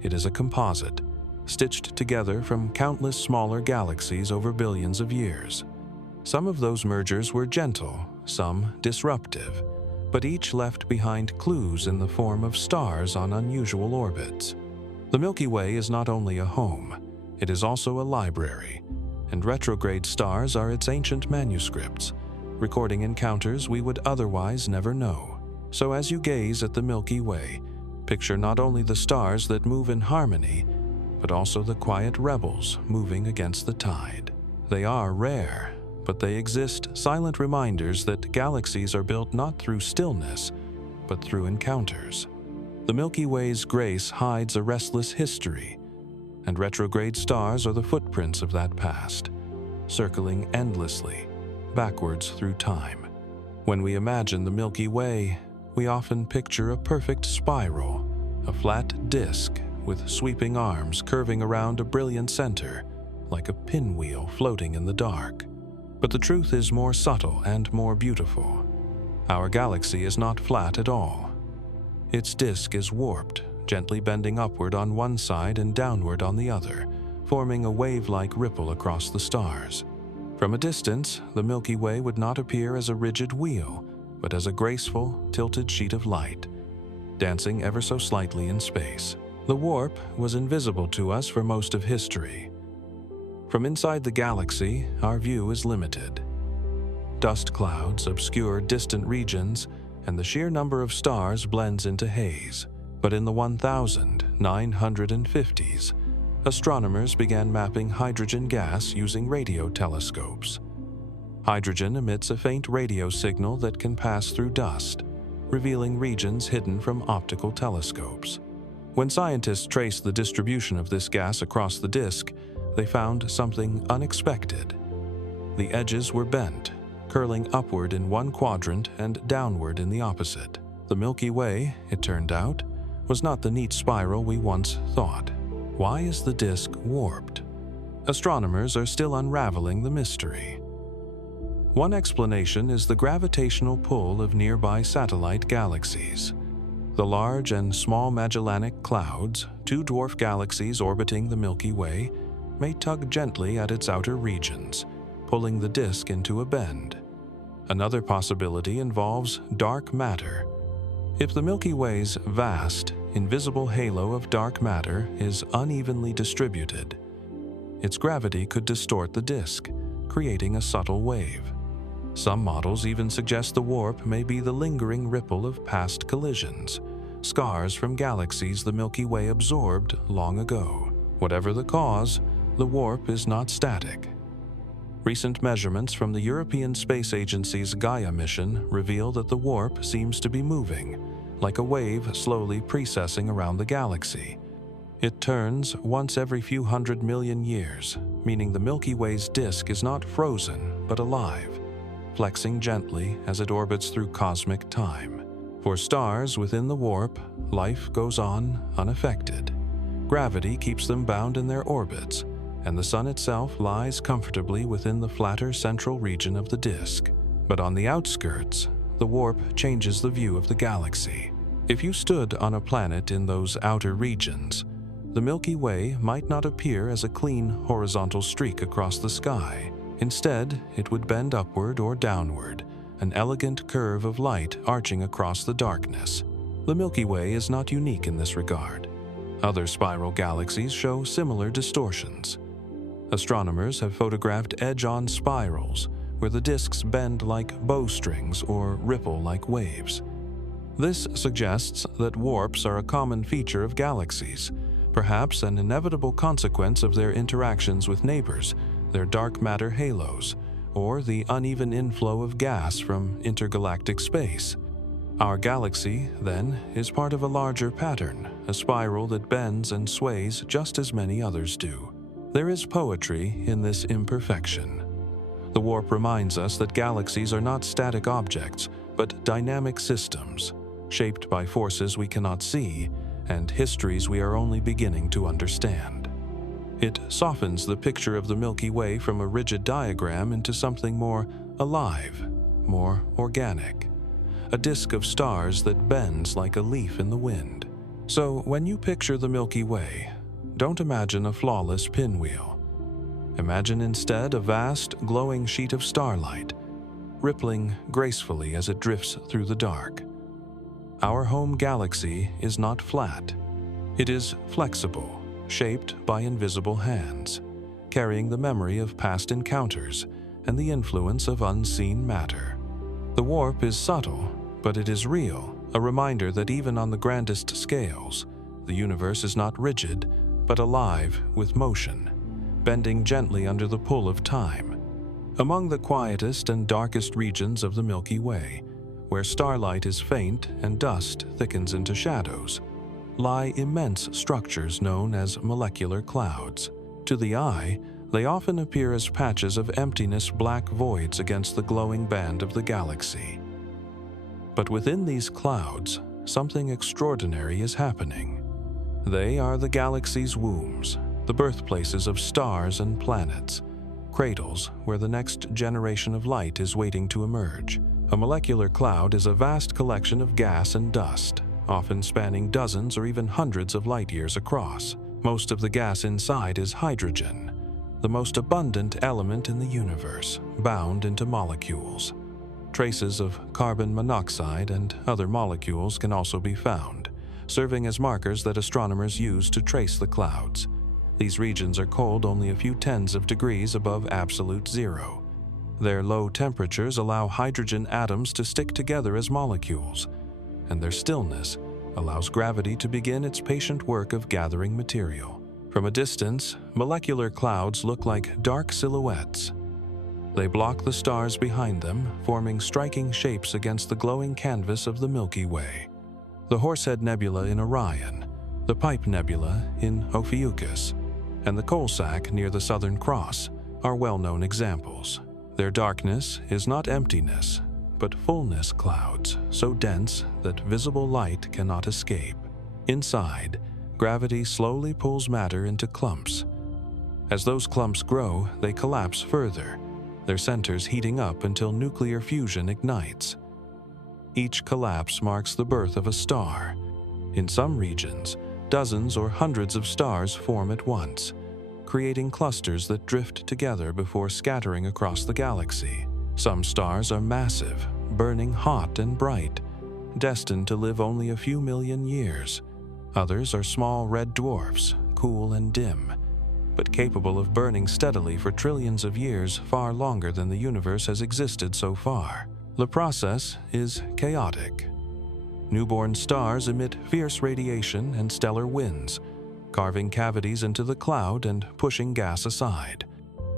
It is a composite, stitched together from countless smaller galaxies over billions of years. Some of those mergers were gentle, some disruptive, but each left behind clues in the form of stars on unusual orbits. The Milky Way is not only a home, it is also a library, and retrograde stars are its ancient manuscripts, recording encounters we would otherwise never know. So as you gaze at the Milky Way, picture not only the stars that move in harmony, but also the quiet rebels moving against the tide. They are rare, but they exist, silent reminders that galaxies are built not through stillness, but through encounters. The Milky Way's grace hides a restless history, and retrograde stars are the footprints of that past, circling endlessly, backwards through time. When we imagine the Milky Way, we often picture a perfect spiral, a flat disk with sweeping arms curving around a brilliant center, like a pinwheel floating in the dark. But the truth is more subtle and more beautiful. Our galaxy is not flat at all. Its disk is warped, gently bending upward on one side and downward on the other, forming a wave-like ripple across the stars. From a distance, the Milky Way would not appear as a rigid wheel, but as a graceful, tilted sheet of light, dancing ever so slightly in space. The warp was invisible to us for most of history. From inside the galaxy, our view is limited. Dust clouds obscure distant regions, and the sheer number of stars blends into haze. But in the 1950s, astronomers began mapping hydrogen gas using radio telescopes. Hydrogen emits a faint radio signal that can pass through dust, revealing regions hidden from optical telescopes. When scientists traced the distribution of this gas across the disk, they found something unexpected. The edges were bent, curling upward in one quadrant and downward in the opposite. The Milky Way, it turned out, was not the neat spiral we once thought. Why is the disk warped? Astronomers are still unraveling the mystery. One explanation is the gravitational pull of nearby satellite galaxies. The Large and Small Magellanic Clouds, two dwarf galaxies orbiting the Milky Way, may tug gently at its outer regions, pulling the disk into a bend. Another possibility involves dark matter. If the Milky Way's vast, invisible halo of dark matter is unevenly distributed, its gravity could distort the disk, creating a subtle wave. Some models even suggest the warp may be the lingering ripple of past collisions, scars from galaxies the Milky Way absorbed long ago. Whatever the cause, the warp is not static. Recent measurements from the European Space Agency's Gaia mission reveal that the warp seems to be moving, like a wave slowly precessing around the galaxy. It turns once every few 100 million years, meaning the Milky Way's disk is not frozen but alive, flexing gently as it orbits through cosmic time. For stars within the warp, life goes on unaffected. Gravity keeps them bound in their orbits, and the Sun itself lies comfortably within the flatter central region of the disk. But on the outskirts, the warp changes the view of the galaxy. If you stood on a planet in those outer regions, the Milky Way might not appear as a clean horizontal streak across the sky. Instead, it would bend upward or downward, an elegant curve of light arching across the darkness. The Milky Way is not unique in this regard. Other spiral galaxies show similar distortions. Astronomers have photographed edge-on spirals, where the disks bend like bowstrings or ripple like waves. This suggests that warps are a common feature of galaxies, perhaps an inevitable consequence of their interactions with neighbors, their dark matter halos, or the uneven inflow of gas from intergalactic space. Our galaxy, then, is part of a larger pattern, a spiral that bends and sways just as many others do. There is poetry in this imperfection. The warp reminds us that galaxies are not static objects, but dynamic systems, shaped by forces we cannot see and histories we are only beginning to understand. It softens the picture of the Milky Way from a rigid diagram into something more alive, more organic, a disk of stars that bends like a leaf in the wind. So when you picture the Milky Way, don't imagine a flawless pinwheel. Imagine instead a vast, glowing sheet of starlight, rippling gracefully as it drifts through the dark. Our home galaxy is not flat. It is flexible, shaped by invisible hands, carrying the memory of past encounters and the influence of unseen matter. The warp is subtle, but it is real, a reminder that even on the grandest scales, the universe is not rigid, but alive with motion, bending gently under the pull of time. Among the quietest and darkest regions of the Milky Way, where starlight is faint and dust thickens into shadows, lie immense structures known as molecular clouds. To the eye, they often appear as patches of emptiness, black voids against the glowing band of the galaxy. But within these clouds, something extraordinary is happening. They are the galaxy's wombs, the birthplaces of stars and planets, cradles where the next generation of light is waiting to emerge. A molecular cloud is a vast collection of gas and dust, often spanning dozens or even hundreds of light years across. Most of the gas inside is hydrogen, the most abundant element in the universe, bound into molecules. Traces of carbon monoxide and other molecules can also be found, serving as markers that astronomers use to trace the clouds. These regions are cold only a few tens of degrees above absolute zero. Their low temperatures allow hydrogen atoms to stick together as molecules, and their stillness allows gravity to begin its patient work of gathering material. From a distance, molecular clouds look like dark silhouettes. They block the stars behind them, forming striking shapes against the glowing canvas of the Milky Way. The Horsehead Nebula in Orion, the Pipe Nebula in Ophiuchus, and the Coal Sack near the Southern Cross are well-known examples. Their darkness is not emptiness, but fullness clouds, so dense that visible light cannot escape. Inside, gravity slowly pulls matter into clumps. As those clumps grow, they collapse further, their centers heating up until nuclear fusion ignites. Each collapse marks the birth of a star. In some regions, dozens or hundreds of stars form at once, creating clusters that drift together before scattering across the galaxy. Some stars are massive, burning hot and bright, destined to live only a few million years. Others are small red dwarfs, cool and dim, but capable of burning steadily for trillions of years, far longer than the universe has existed so far. The process is chaotic. Newborn stars emit fierce radiation and stellar winds, carving cavities into the cloud and pushing gas aside.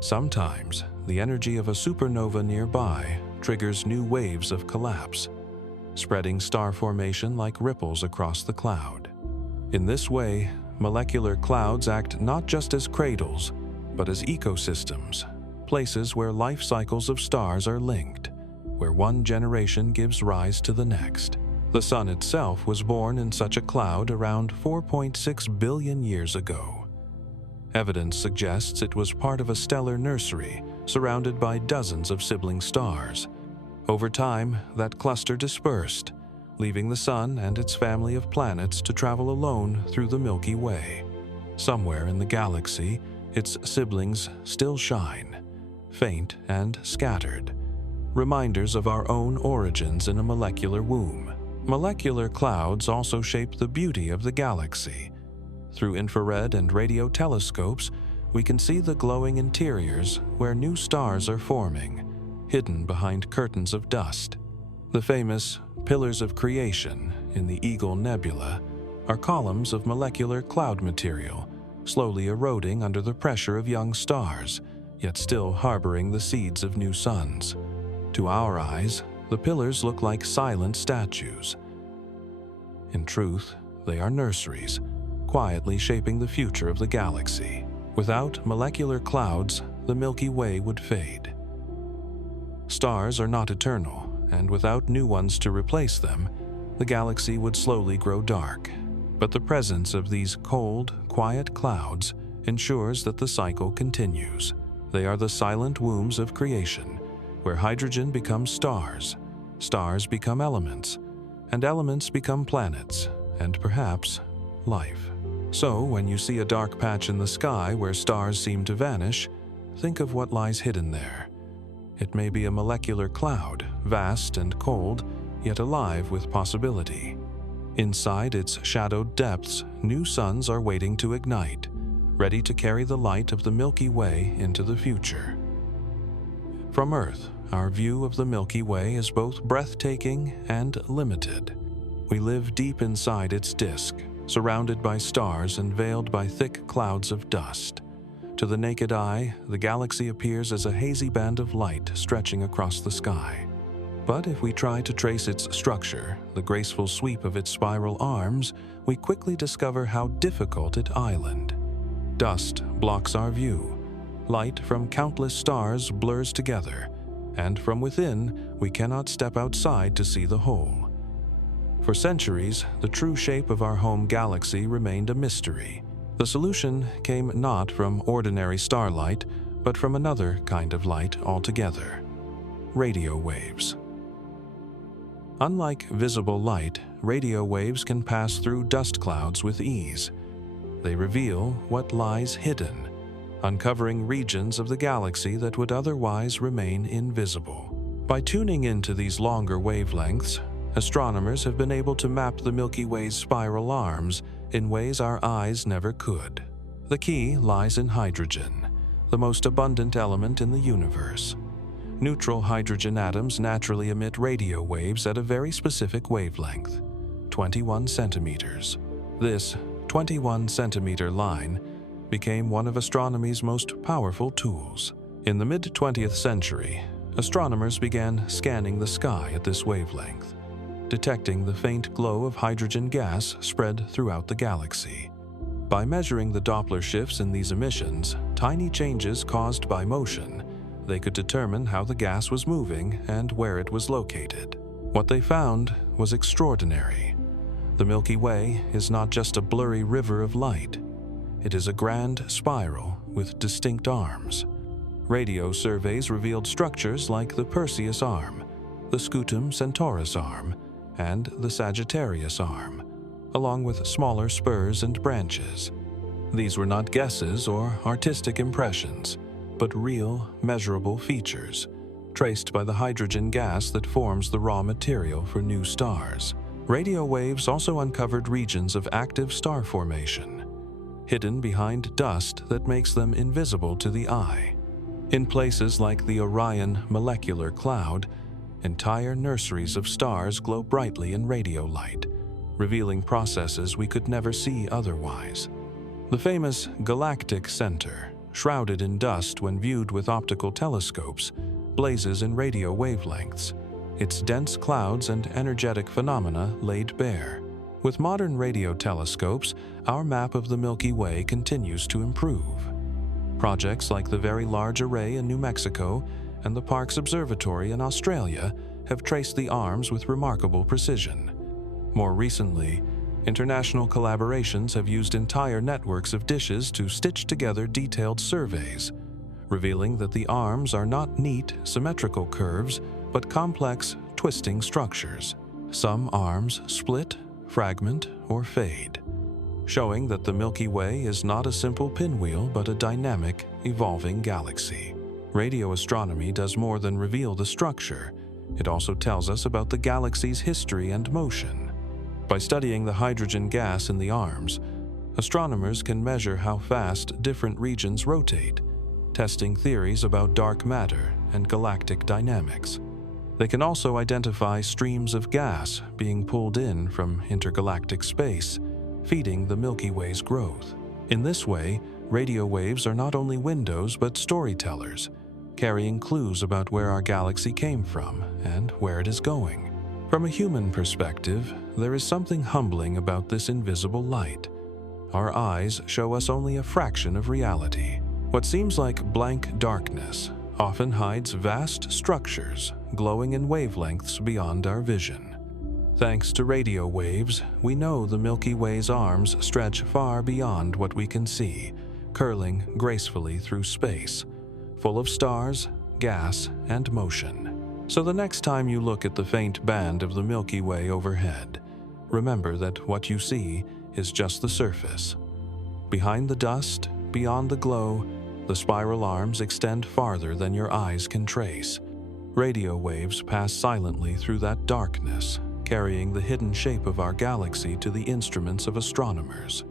Sometimes, the energy of a supernova nearby triggers new waves of collapse, spreading star formation like ripples across the cloud. In this way, molecular clouds act not just as cradles, but as ecosystems, places where life cycles of stars are linked, where one generation gives rise to the next. The Sun itself was born in such a cloud around 4.6 billion years ago. Evidence suggests it was part of a stellar nursery surrounded by dozens of sibling stars. Over time, that cluster dispersed, leaving the Sun and its family of planets to travel alone through the Milky Way. Somewhere in the galaxy, its siblings still shine, faint and scattered, reminders of our own origins in a molecular womb. Molecular clouds also shape the beauty of the galaxy. Through infrared and radio telescopes, we can see the glowing interiors where new stars are forming, hidden behind curtains of dust. The famous pillars of creation in the Eagle Nebula are columns of molecular cloud material, slowly eroding under the pressure of young stars, yet still harboring the seeds of new suns. To our eyes, the pillars look like silent statues. In truth, they are nurseries, quietly shaping the future of the galaxy. Without molecular clouds, the Milky Way would fade. Stars are not eternal, and without new ones to replace them, the galaxy would slowly grow dark. But the presence of these cold, quiet clouds ensures that the cycle continues. They are the silent wombs of creation, where hydrogen becomes stars, stars become elements, and elements become planets, and perhaps life. So, when you see a dark patch in the sky where stars seem to vanish, think of what lies hidden there. It may be a molecular cloud, vast and cold, yet alive with possibility. Inside its shadowed depths, new suns are waiting to ignite, ready to carry the light of the Milky Way into the future. From Earth, our view of the Milky Way is both breathtaking and limited. We live deep inside its disk, surrounded by stars and veiled by thick clouds of dust. To the naked eye, the galaxy appears as a hazy band of light stretching across the sky. But if we try to trace its structure, the graceful sweep of its spiral arms, we quickly discover how difficult it island. Dust blocks our view. Light from countless stars blurs together, and from within, we cannot step outside to see the whole. For centuries, the true shape of our home galaxy remained a mystery. The solution came not from ordinary starlight, but from another kind of light altogether: radio waves. Unlike visible light, radio waves can pass through dust clouds with ease. They reveal what lies hidden, uncovering regions of the galaxy that would otherwise remain invisible. By tuning into these longer wavelengths, astronomers have been able to map the Milky Way's spiral arms in ways our eyes never could. The key lies in hydrogen, the most abundant element in the universe. Neutral hydrogen atoms naturally emit radio waves at a very specific wavelength, 21 centimeters. This 21-centimeter line became one of astronomy's most powerful tools. In the mid-20th century, astronomers began scanning the sky at this wavelength, detecting the faint glow of hydrogen gas spread throughout the galaxy. By measuring the Doppler shifts in these emissions, tiny changes caused by motion, they could determine how the gas was moving and where it was located. What they found was extraordinary. The Milky Way is not just a blurry river of light. It is a grand spiral with distinct arms. Radio surveys revealed structures like the Perseus arm, the Scutum Centaurus arm, and the Sagittarius arm, along with smaller spurs and branches. These were not guesses or artistic impressions, but real, measurable features, traced by the hydrogen gas that forms the raw material for new stars. Radio waves also uncovered regions of active star formation, hidden behind dust that makes them invisible to the eye. In places like the Orion molecular cloud, entire nurseries of stars glow brightly in radio light, revealing processes we could never see otherwise. The famous galactic center, shrouded in dust when viewed with optical telescopes, blazes in radio wavelengths, its dense clouds and energetic phenomena laid bare. With modern radio telescopes, our map of the Milky Way continues to improve. Projects like the Very Large Array in New Mexico and the Parkes Observatory in Australia have traced the arms with remarkable precision. More recently, International collaborations have used entire networks of dishes to stitch together detailed surveys, revealing that the arms are not neat, symmetrical curves, but complex, twisting structures. Some arms split, fragment, or fade, showing that the Milky Way is not a simple pinwheel but a dynamic, evolving galaxy. Radio astronomy does more than reveal the structure. It also tells us about the galaxy's history and motion. By studying the hydrogen gas in the arms, astronomers can measure how fast different regions rotate, testing theories about dark matter and galactic dynamics. They can also identify streams of gas being pulled in from intergalactic space, feeding the Milky Way's growth. In this way, radio waves are not only windows but storytellers, carrying clues about where our galaxy came from and where it is going. From a human perspective, there is something humbling about this invisible light. Our eyes show us only a fraction of reality. What seems like blank darkness often hides vast structures glowing in wavelengths beyond our vision. Thanks to radio waves, we know the Milky Way's arms stretch far beyond what we can see, curling gracefully through space, full of stars, gas, and motion. So the next time you look at the faint band of the Milky Way overhead, remember that what you see is just the surface. Behind the dust, beyond the glow, the spiral arms extend farther than your eyes can trace. Radio waves pass silently through that darkness, carrying the hidden shape of our galaxy to the instruments of astronomers.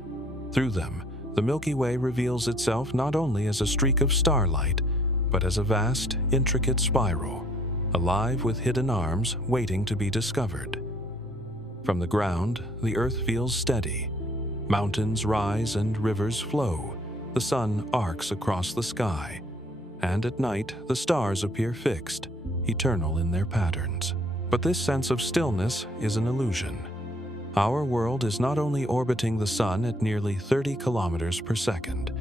Through them, the Milky Way reveals itself not only as a streak of starlight, but as a vast, intricate spiral, alive with hidden arms waiting to be discovered. From the ground, the Earth feels steady. Mountains rise and rivers flow. The sun arcs across the sky, and at night the stars appear fixed, eternal in their patterns. But this sense of stillness is an illusion. Our world is not only orbiting the sun at nearly 30 kilometers per second,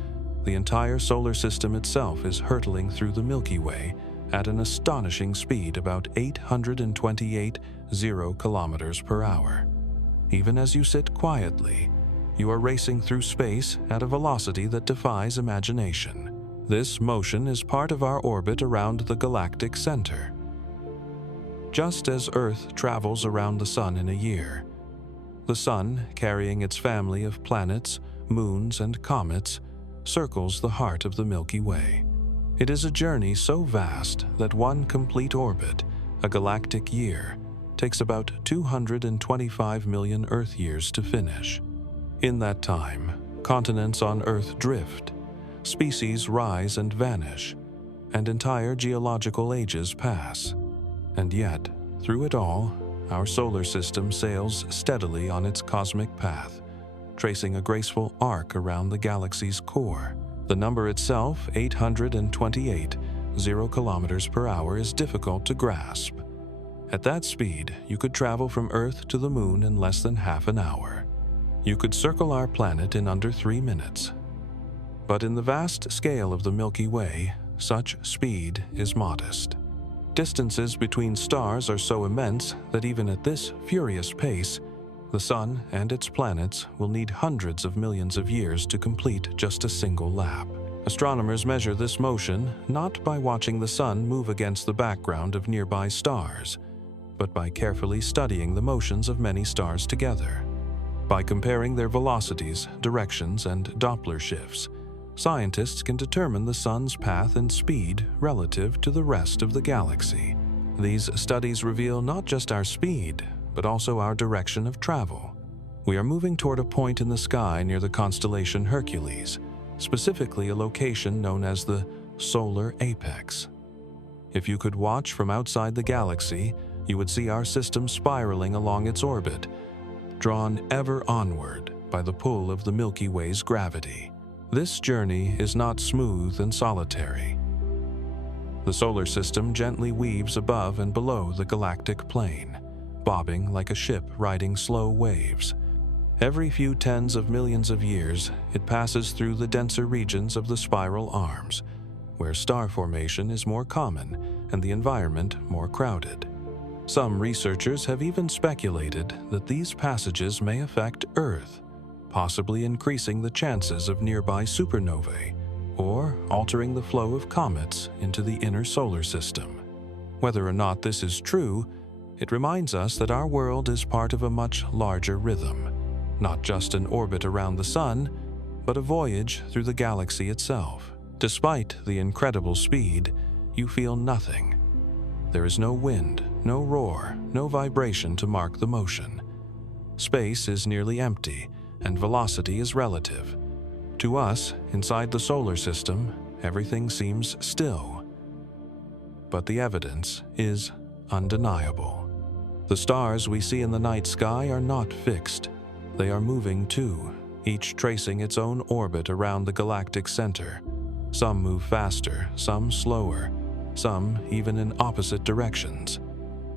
the entire solar system itself is hurtling through the Milky Way at an astonishing speed, about 828 kilometers per hour. Even as you sit quietly, you are racing through space at a velocity that defies imagination. This motion is part of our orbit around the galactic center. Just as Earth travels around the sun in a year, the sun, carrying its family of planets, moons, and comets, circles the heart of the Milky Way. It is a journey so vast that one complete orbit, a galactic year, takes about 225 million Earth years to finish. In that time, continents on Earth drift, species rise and vanish, and entire geological ages pass. And yet, through it all, our solar system sails steadily on its cosmic path, tracing a graceful arc around the galaxy's core. The number itself, 828 kilometers per hour, is difficult to grasp. At that speed, you could travel from Earth to the Moon in less than half an hour. You could circle our planet in under 3 minutes. But in the vast scale of the Milky Way, such speed is modest. Distances between stars are so immense that even at this furious pace, the Sun and its planets will need hundreds of millions of years to complete just a single lap. Astronomers measure this motion not by watching the Sun move against the background of nearby stars, but by carefully studying the motions of many stars together. By comparing their velocities, directions, and Doppler shifts, scientists can determine the Sun's path and speed relative to the rest of the galaxy. These studies reveal not just our speed, but also our direction of travel. We are moving toward a point in the sky near the constellation Hercules, specifically a location known as the solar apex. If you could watch from outside the galaxy, you would see our system spiraling along its orbit, drawn ever onward by the pull of the Milky Way's gravity. This journey is not smooth and solitary. The solar system gently weaves above and below the galactic plane, bobbing like a ship riding slow waves. Every few tens of millions of years, it passes through the denser regions of the spiral arms, where star formation is more common and the environment more crowded. Some researchers have even speculated that these passages may affect Earth, possibly increasing the chances of nearby supernovae or altering the flow of comets into the inner solar system. Whether or not this is true, it reminds us that our world is part of a much larger rhythm, not just an orbit around the Sun, but a voyage through the galaxy itself. Despite the incredible speed, you feel nothing. There is no wind, no roar, no vibration to mark the motion. Space is nearly empty, and velocity is relative. To us, inside the solar system, everything seems still. But the evidence is undeniable. The stars we see in the night sky are not fixed. They are moving too, each tracing its own orbit around the galactic center. Some move faster, some slower, some even in opposite directions.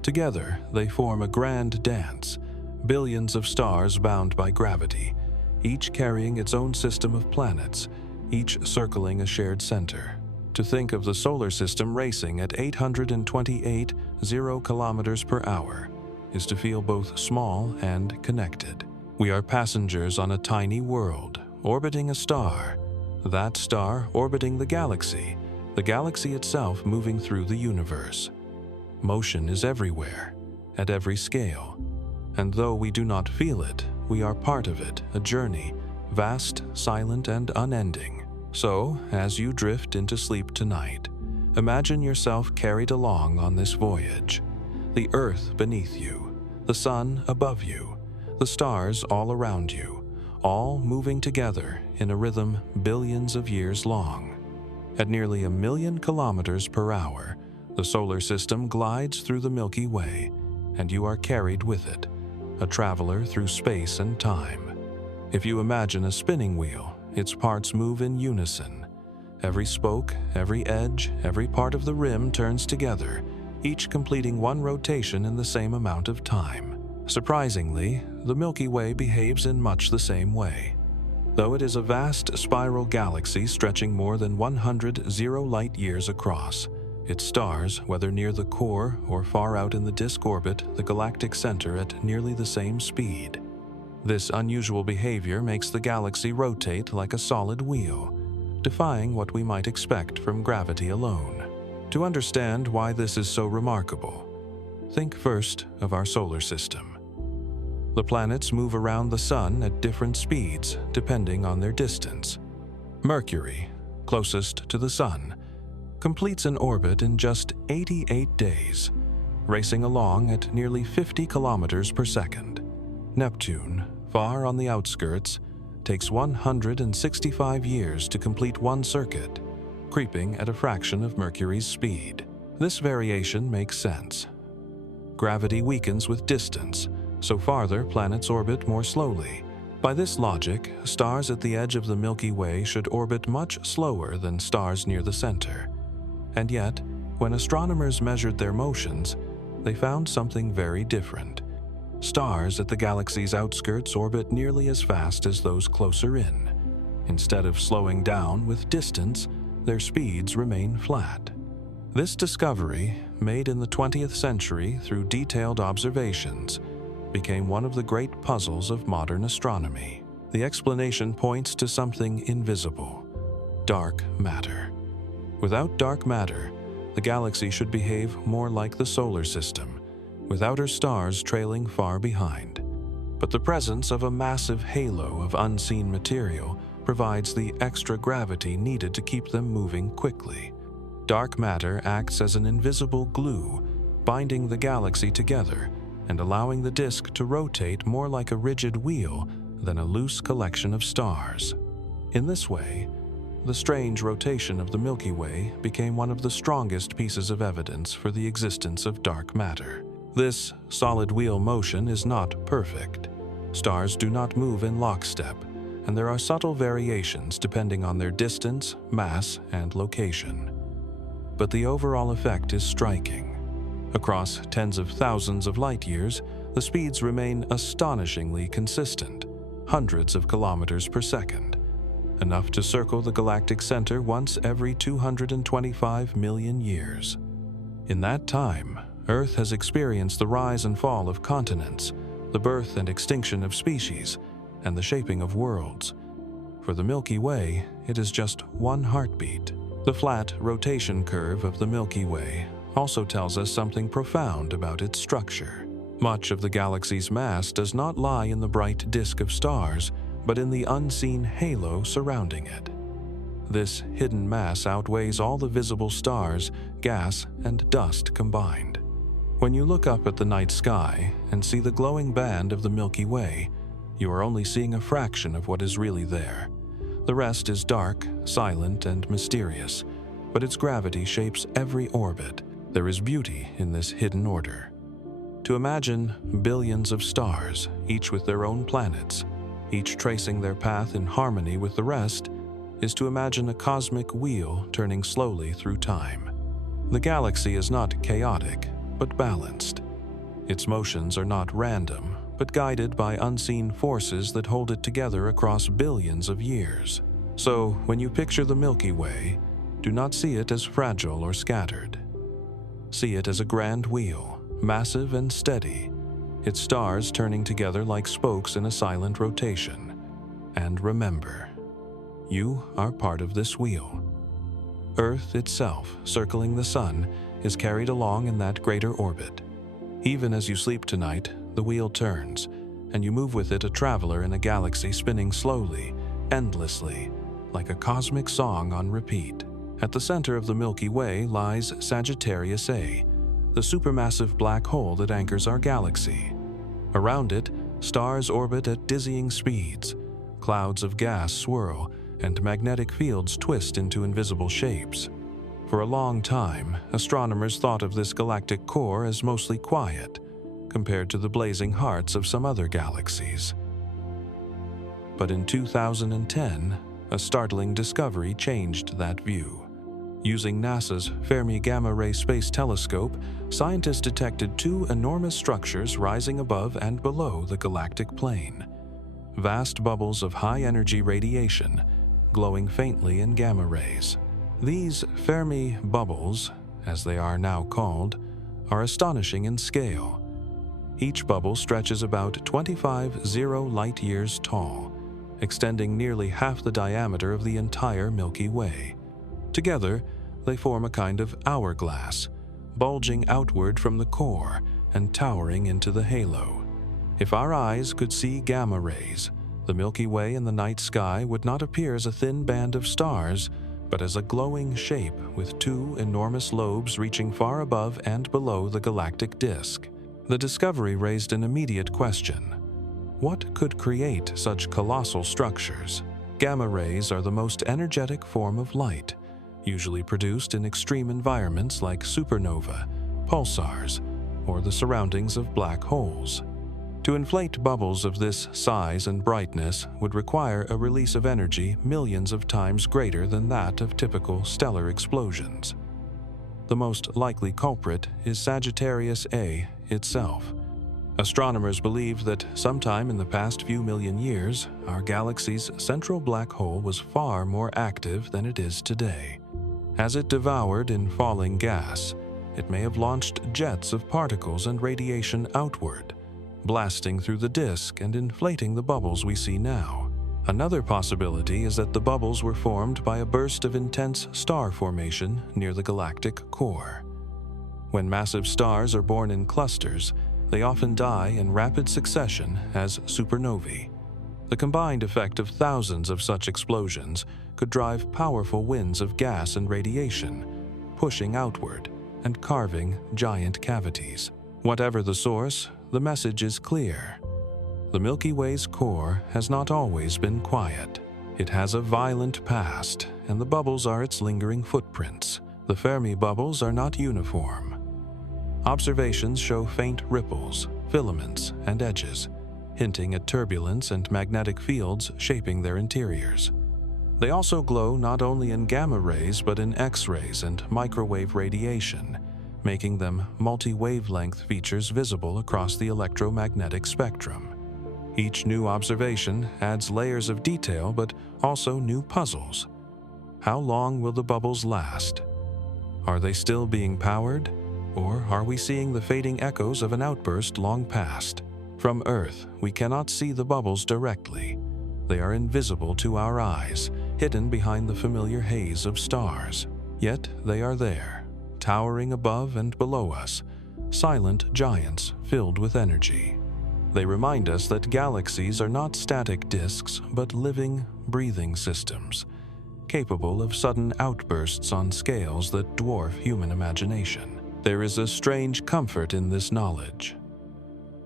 Together, they form a grand dance, billions of stars bound by gravity, each carrying its own system of planets, each circling a shared center. To think of the solar system racing at 828 kilometers per hour is to feel both small and connected. We are passengers on a tiny world, orbiting a star, that star orbiting the galaxy itself moving through the universe. Motion is everywhere, at every scale, and though we do not feel it, we are part of it, a journey, vast, silent, and unending. So, as you drift into sleep tonight, imagine yourself carried along on this voyage. The Earth beneath you, the Sun above you, the stars all around you, all moving together in a rhythm billions of years long. At nearly 1 million kilometers per hour, the solar system glides through the Milky Way, and you are carried with it, a traveler through space and time. If you imagine a spinning wheel, its parts move in unison. Every spoke, every edge, every part of the rim turns together, each completing one rotation in the same amount of time. Surprisingly, the Milky Way behaves in much the same way. Though it is a vast spiral galaxy stretching more than 100 light-years across, its stars, whether near the core or far out in the disk orbit the galactic center at nearly the same speed. This unusual behavior makes the galaxy rotate like a solid wheel, defying what we might expect from gravity alone. To understand why this is so remarkable, think first of our solar system. The planets move around the Sun at different speeds depending on their distance. Mercury, closest to the Sun, completes an orbit in just 88 days, racing along at nearly 50 kilometers per second. Neptune, far on the outskirts, takes 165 years to complete one circuit, creeping at a fraction of Mercury's speed. This variation makes sense. Gravity weakens with distance, so farther planets orbit more slowly. By this logic, stars at the edge of the Milky Way should orbit much slower than stars near the center. And yet, when astronomers measured their motions, they found something very different. Stars at the galaxy's outskirts orbit nearly as fast as those closer in. Instead of slowing down with distance, their speeds remain flat. This discovery, made in the 20th century through detailed observations, became one of the great puzzles of modern astronomy. The explanation points to something invisible: dark matter. Without dark matter, the galaxy should behave more like the solar system, with outer stars trailing far behind. But the presence of a massive halo of unseen material provides the extra gravity needed to keep them moving quickly. Dark matter acts as an invisible glue, binding the galaxy together and allowing the disk to rotate more like a rigid wheel than a loose collection of stars. In this way, the strange rotation of the Milky Way became one of the strongest pieces of evidence for the existence of dark matter. This solid wheel motion is not perfect. Stars do not move in lockstep, and there are subtle variations depending on their distance, mass, and location. But the overall effect is striking. Across tens of thousands of light-years, the speeds remain astonishingly consistent, hundreds of kilometers per second, enough to circle the galactic center once every 225 million years. In that time, Earth has experienced the rise and fall of continents, the birth and extinction of species, and the shaping of worlds. For the Milky Way, it is just one heartbeat. The flat rotation curve of the Milky Way also tells us something profound about its structure. Much of the galaxy's mass does not lie in the bright disk of stars, but in the unseen halo surrounding it. This hidden mass outweighs all the visible stars, gas, and dust combined. When you look up at the night sky and see the glowing band of the Milky Way, you are only seeing a fraction of what is really there. The rest is dark, silent, and mysterious, but its gravity shapes every orbit. There is beauty in this hidden order. To imagine billions of stars, each with their own planets, each tracing their path in harmony with the rest, is to imagine a cosmic wheel turning slowly through time. The galaxy is not chaotic, but balanced. Its motions are not random, but guided by unseen forces that hold it together across billions of years. So, when you picture the Milky Way, do not see it as fragile or scattered. See it as a grand wheel, massive and steady, its stars turning together like spokes in a silent rotation. And remember, you are part of this wheel. Earth itself, circling the sun, is carried along in that greater orbit. Even as you sleep tonight, the wheel turns, and you move with it, a traveler in a galaxy spinning slowly, endlessly, like a cosmic song on repeat. At the center of the Milky Way lies Sagittarius A, the supermassive black hole that anchors our galaxy. Around it, stars orbit at dizzying speeds, clouds of gas swirl, and magnetic fields twist into invisible shapes. For a long time, astronomers thought of this galactic core as mostly quiet, compared to the blazing hearts of some other galaxies. But in 2010, a startling discovery changed that view. Using NASA's Fermi Gamma Ray Space Telescope, scientists detected two enormous structures rising above and below the galactic plane. Vast bubbles of high-energy radiation, glowing faintly in gamma rays. These Fermi bubbles, as they are now called, are astonishing in scale. Each bubble stretches about 25 light-years tall, extending nearly half the diameter of the entire Milky Way. Together, they form a kind of hourglass, bulging outward from the core and towering into the halo. If our eyes could see gamma rays, the Milky Way in the night sky would not appear as a thin band of stars, but as a glowing shape with two enormous lobes reaching far above and below the galactic disk. The discovery raised an immediate question. What could create such colossal structures? Gamma rays are the most energetic form of light, usually produced in extreme environments like supernova, pulsars, or the surroundings of black holes. To inflate bubbles of this size and brightness would require a release of energy millions of times greater than that of typical stellar explosions. The most likely culprit is Sagittarius A itself. Astronomers believe that sometime in the past few million years, our galaxy's central black hole was far more active than it is today. As it devoured in falling gas, it may have launched jets of particles and radiation outward, blasting through the disk and inflating the bubbles we see now. Another possibility is that the bubbles were formed by a burst of intense star formation near the galactic core. When massive stars are born in clusters, they often die in rapid succession as supernovae. The combined effect of thousands of such explosions could drive powerful winds of gas and radiation, pushing outward and carving giant cavities. Whatever the source, the message is clear. The Milky Way's core has not always been quiet. It has a violent past, and the bubbles are its lingering footprints. The Fermi bubbles are not uniform. Observations show faint ripples, filaments, and edges, hinting at turbulence and magnetic fields shaping their interiors. They also glow not only in gamma rays but in X-rays and microwave radiation, making them multi-wavelength features visible across the electromagnetic spectrum. Each new observation adds layers of detail but also new puzzles. How long will the bubbles last? Are they still being powered, Or are we seeing the fading echoes of an outburst long past? From Earth, we cannot see the bubbles directly. They are invisible to our eyes, hidden behind the familiar haze of stars. Yet they are there, towering above and below us, silent giants filled with energy. They remind us that galaxies are not static disks, but living, breathing systems, capable of sudden outbursts on scales that dwarf human imagination. There is a strange comfort in this knowledge.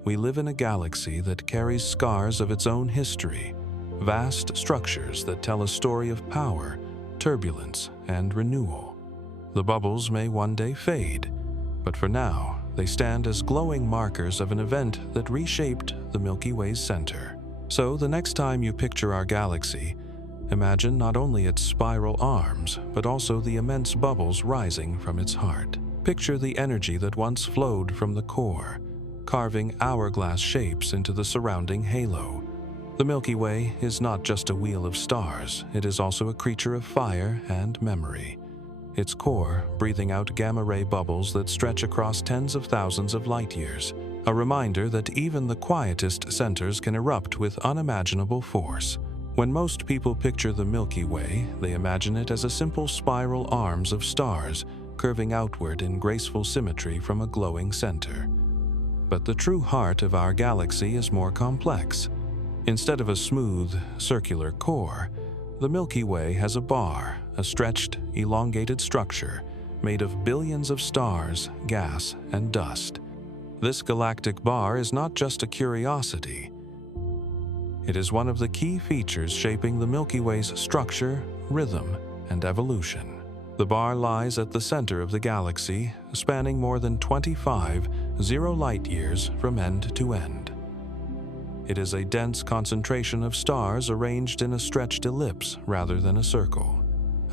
We live in a galaxy that carries scars of its own history, vast structures that tell a story of power, turbulence, and renewal. The bubbles may one day fade, but for now, they stand as glowing markers of an event that reshaped the Milky Way's center. So the next time you picture our galaxy, imagine not only its spiral arms, but also the immense bubbles rising from its heart. Picture the energy that once flowed from the core, carving hourglass shapes into the surrounding halo. The Milky Way is not just a wheel of stars, it is also a creature of fire and memory. Its core breathing out gamma-ray bubbles that stretch across tens of thousands of light-years, a reminder that even the quietest centers can erupt with unimaginable force. When most people picture the Milky Way, they imagine it as a simple spiral arms of stars curving outward in graceful symmetry from a glowing center. But the true heart of our galaxy is more complex. Instead of a smooth, circular core, the Milky Way has a bar, a stretched, elongated structure made of billions of stars, gas, and dust. This galactic bar is not just a curiosity. It is one of the key features shaping the Milky Way's structure, rhythm, and evolution. The bar lies at the center of the galaxy, spanning more than 25 light-years from end to end. It is a dense concentration of stars arranged in a stretched ellipse rather than a circle.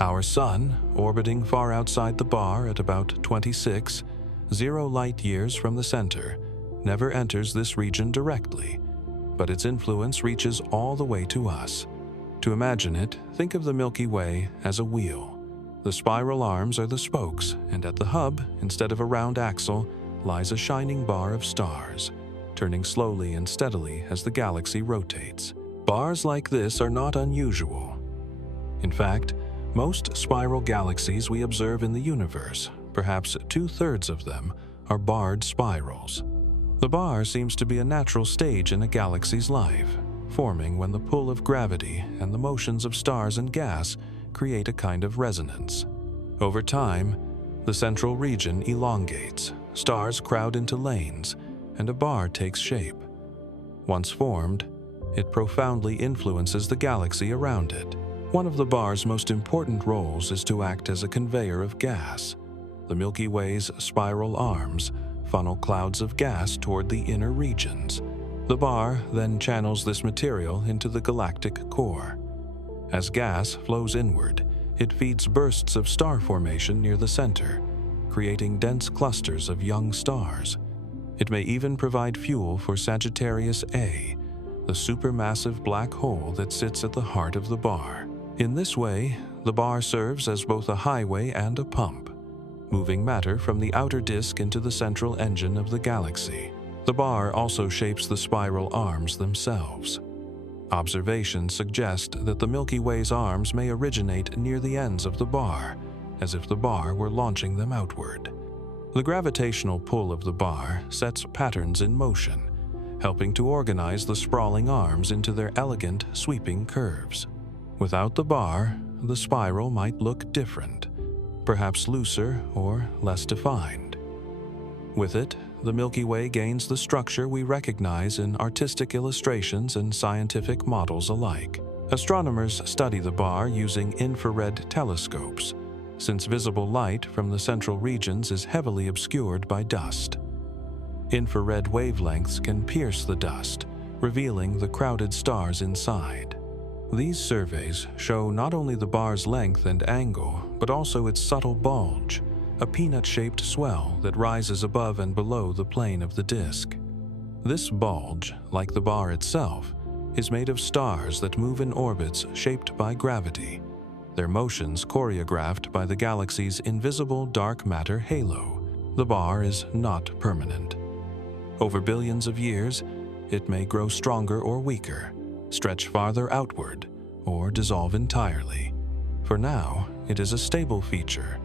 Our Sun, orbiting far outside the bar at about 26 light-years from the center, never enters this region directly, but its influence reaches all the way to us. To imagine it, think of the Milky Way as a wheel. The spiral arms are the spokes, and at the hub, instead of a round axle, lies a shining bar of stars, turning slowly and steadily as the galaxy rotates. Bars like this are not unusual. In fact, most spiral galaxies we observe in the universe, perhaps 2/3 of them, are barred spirals. The bar seems to be a natural stage in a galaxy's life, forming when the pull of gravity and the motions of stars and gas create a kind of resonance. Over time, the central region elongates, stars crowd into lanes, and a bar takes shape. Once formed, it profoundly influences the galaxy around it. One of the bar's most important roles is to act as a conveyor of gas. The Milky Way's spiral arms funnel clouds of gas toward the inner regions. The bar then channels this material into the galactic core. As gas flows inward, it feeds bursts of star formation near the center, creating dense clusters of young stars. It may even provide fuel for Sagittarius A, the supermassive black hole that sits at the heart of the bar. In this way, the bar serves as both a highway and a pump, moving matter from the outer disk into the central engine of the galaxy. The bar also shapes the spiral arms themselves. Observations suggest that the Milky Way's arms may originate near the ends of the bar, as if the bar were launching them outward. The gravitational pull of the bar sets patterns in motion, helping to organize the sprawling arms into their elegant, sweeping curves. Without the bar, the spiral might look different, perhaps looser or less defined. With it, the Milky Way gains the structure we recognize in artistic illustrations and scientific models alike. Astronomers study the bar using infrared telescopes, since visible light from the central regions is heavily obscured by dust. Infrared wavelengths can pierce the dust, revealing the crowded stars inside. These surveys show not only the bar's length and angle, but also its subtle bulge, a peanut-shaped swell that rises above and below the plane of the disk. This bulge, like the bar itself, is made of stars that move in orbits shaped by gravity, their motions choreographed by the galaxy's invisible dark matter halo. the bar is not permanent. Over billions of years, it may grow stronger or weaker, stretch farther outward, or dissolve entirely. For now, it is a stable feature,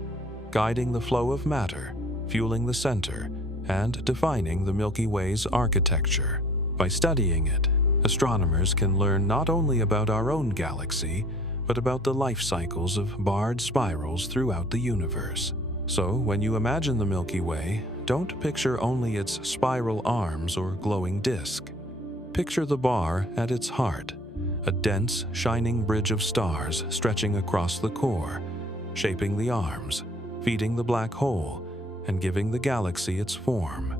guiding the flow of matter, fueling the center, and defining the Milky Way's architecture. By studying it, astronomers can learn not only about our own galaxy, but about the life cycles of barred spirals throughout the universe. So, when you imagine the Milky Way, don't picture only its spiral arms or glowing disk. Picture the bar at its heart, a dense, shining bridge of stars stretching across the core, shaping the arms, feeding the black hole, and giving the galaxy its form.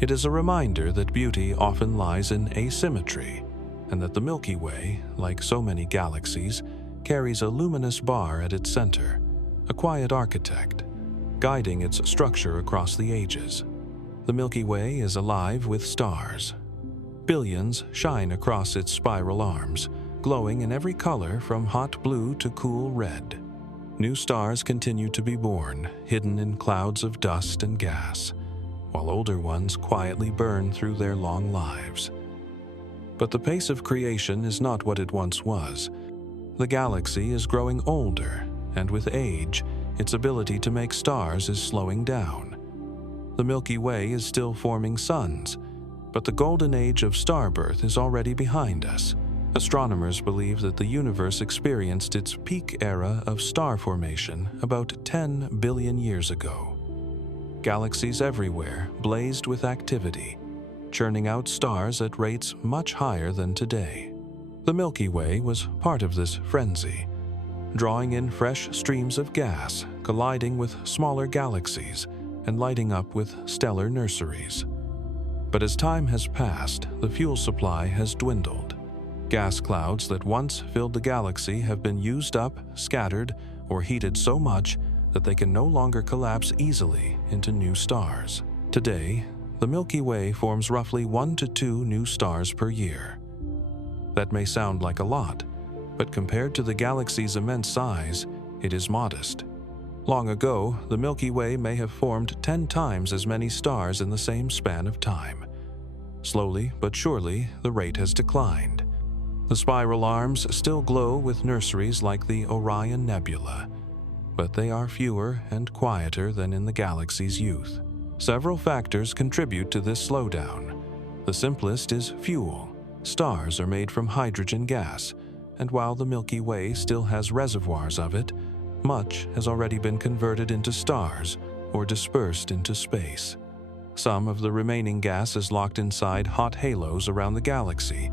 It is a reminder that beauty often lies in asymmetry, and that the Milky Way, like so many galaxies, carries a luminous bar at its center, a quiet architect, guiding its structure across the ages. The Milky Way is alive with stars. Billions shine across its spiral arms, glowing in every color from hot blue to cool red. New stars continue to be born, hidden in clouds of dust and gas, while older ones quietly burn through their long lives. But the pace of creation is not what it once was. The galaxy is growing older, and with age, its ability to make stars is slowing down. The Milky Way is still forming suns, but the golden age of starbirth is already behind us. Astronomers believe that the universe experienced its peak era of star formation about 10 billion years ago. Galaxies everywhere blazed with activity, churning out stars at rates much higher than today. The Milky Way was part of this frenzy, drawing in fresh streams of gas, colliding with smaller galaxies, and lighting up with stellar nurseries. But as time has passed, the fuel supply has dwindled. Gas clouds that once filled the galaxy have been used up, scattered, or heated so much that they can no longer collapse easily into new stars. Today, the Milky Way forms roughly 1 to 2 new stars per year. That may sound like a lot, but compared to the galaxy's immense size, it is modest. Long ago, the Milky Way may have formed 10 times as many stars in the same span of time. Slowly but surely, the rate has declined. The spiral arms still glow with nurseries like the Orion Nebula, but they are fewer and quieter than in the galaxy's youth. Several factors contribute to this slowdown. The simplest is fuel. Stars are made from hydrogen gas, and while the Milky Way still has reservoirs of it, much has already been converted into stars or dispersed into space. Some of the remaining gas is locked inside hot halos around the galaxy,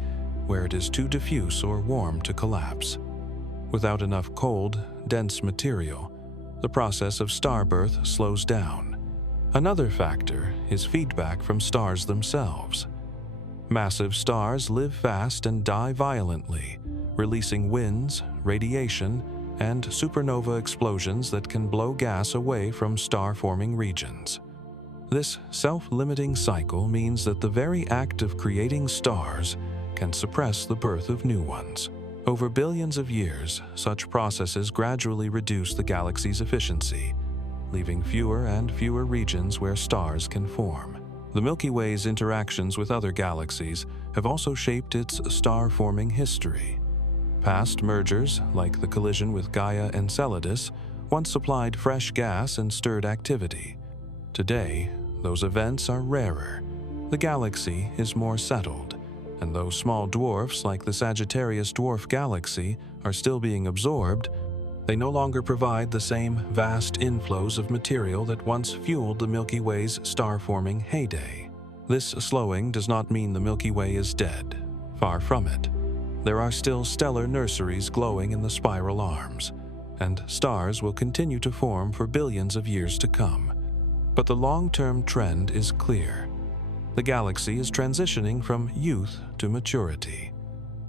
where it is too diffuse or warm to collapse. Without enough cold, dense material, the process of starbirth slows down. Another factor is feedback from stars themselves. Massive stars live fast and die violently, releasing winds, radiation, and supernova explosions that can blow gas away from star-forming regions. This self-limiting cycle means that the very act of creating stars can suppress the birth of new ones. Over billions of years, such processes gradually reduce the galaxy's efficiency, leaving fewer and fewer regions where stars can form. The Milky Way's interactions with other galaxies have also shaped its star-forming history. Past mergers, like the collision with Gaia Enceladus, once supplied fresh gas and stirred activity. Today, those events are rarer. The galaxy is more settled, and though small dwarfs like the Sagittarius dwarf galaxy are still being absorbed, they no longer provide the same vast inflows of material that once fueled the Milky Way's star-forming heyday. This slowing does not mean the Milky Way is dead. Far from it. There are still stellar nurseries glowing in the spiral arms, and stars will continue to form for billions of years to come. But the long-term trend is clear. The galaxy is transitioning from youth to maturity.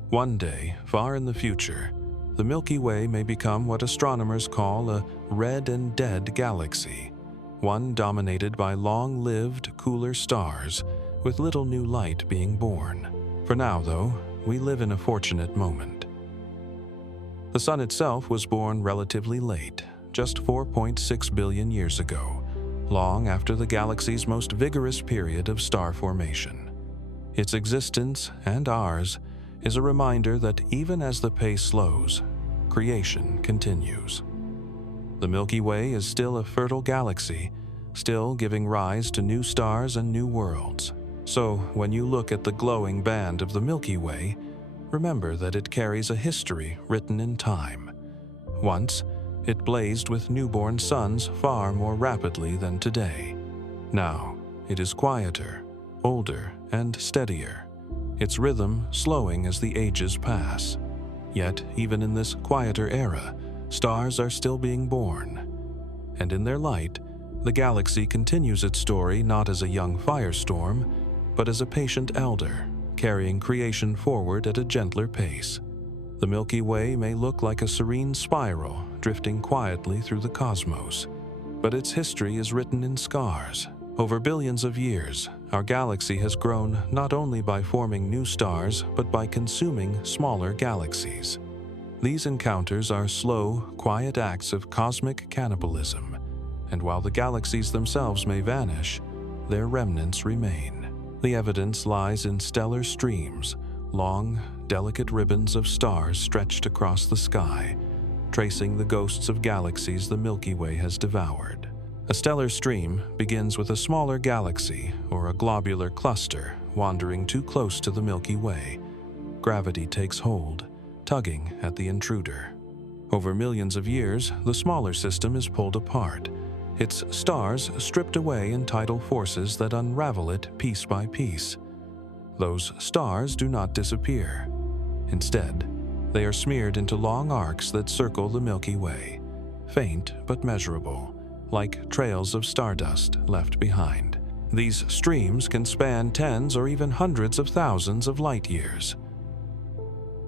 One day, far in the future, the Milky Way may become what astronomers call a red and dead galaxy, one dominated by long-lived, cooler stars, with little new light being born. For now, though, we live in a fortunate moment. The Sun itself was born relatively late, just 4.6 billion years ago, long after the galaxy's most vigorous period of star formation. Its existence, and ours, is a reminder that even as the pace slows, creation continues. The Milky Way is still a fertile galaxy, still giving rise to new stars and new worlds. So, when you look at the glowing band of the Milky Way, remember that it carries a history written in time. Once, it blazed with newborn suns far more rapidly than today. Now, it is quieter, older, and steadier, its rhythm slowing as the ages pass. Yet, even in this quieter era, stars are still being born. And in their light, the galaxy continues its story not as a young firestorm, but as a patient elder, carrying creation forward at a gentler pace. The Milky Way may look like a serene spiral drifting quietly through the cosmos, but its history is written in scars. Over billions of years, our galaxy has grown not only by forming new stars, but by consuming smaller galaxies. These encounters are slow, quiet acts of cosmic cannibalism, and while the galaxies themselves may vanish, their remnants remain. The evidence lies in stellar streams, long, delicate ribbons of stars stretched across the sky, tracing the ghosts of galaxies the Milky Way has devoured. A stellar stream begins with a smaller galaxy or a globular cluster wandering too close to the Milky Way. Gravity takes hold, tugging at the intruder. Over millions of years, the smaller system is pulled apart, its stars stripped away in tidal forces that unravel it piece by piece. Those stars do not disappear. Instead, they are smeared into long arcs that circle the Milky Way, faint but measurable, like trails of stardust left behind. These streams can span tens or even hundreds of thousands of light years.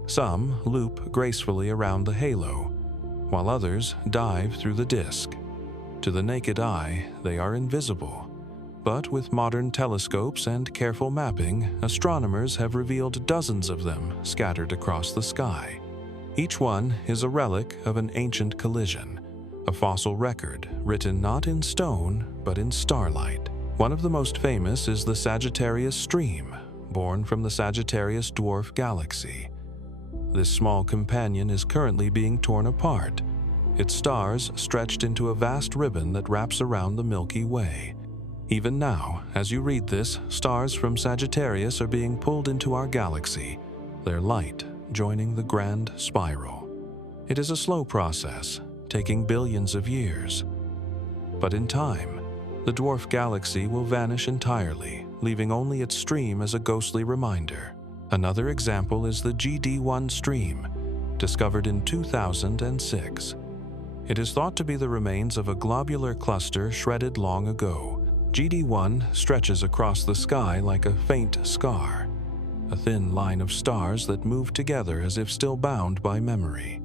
Some loop gracefully around the halo, while others dive through the disk. To the naked eye, they are invisible, but with modern telescopes and careful mapping, astronomers have revealed dozens of them scattered across the sky. Each one is a relic of an ancient collision, a fossil record written not in stone, but in starlight. One of the most famous is the Sagittarius Stream, born from the Sagittarius dwarf galaxy. This small companion is currently being torn apart, its stars stretched into a vast ribbon that wraps around the Milky Way. Even now, as you read this, stars from Sagittarius are being pulled into our galaxy, their light joining the grand spiral. It is a slow process, taking billions of years. But in time, the dwarf galaxy will vanish entirely, leaving only its stream as a ghostly reminder. Another example is the GD1 stream, discovered in 2006. It is thought to be the remains of a globular cluster shredded long ago. GD1 stretches across the sky like a faint scar, a thin line of stars that move together as if still bound by memory.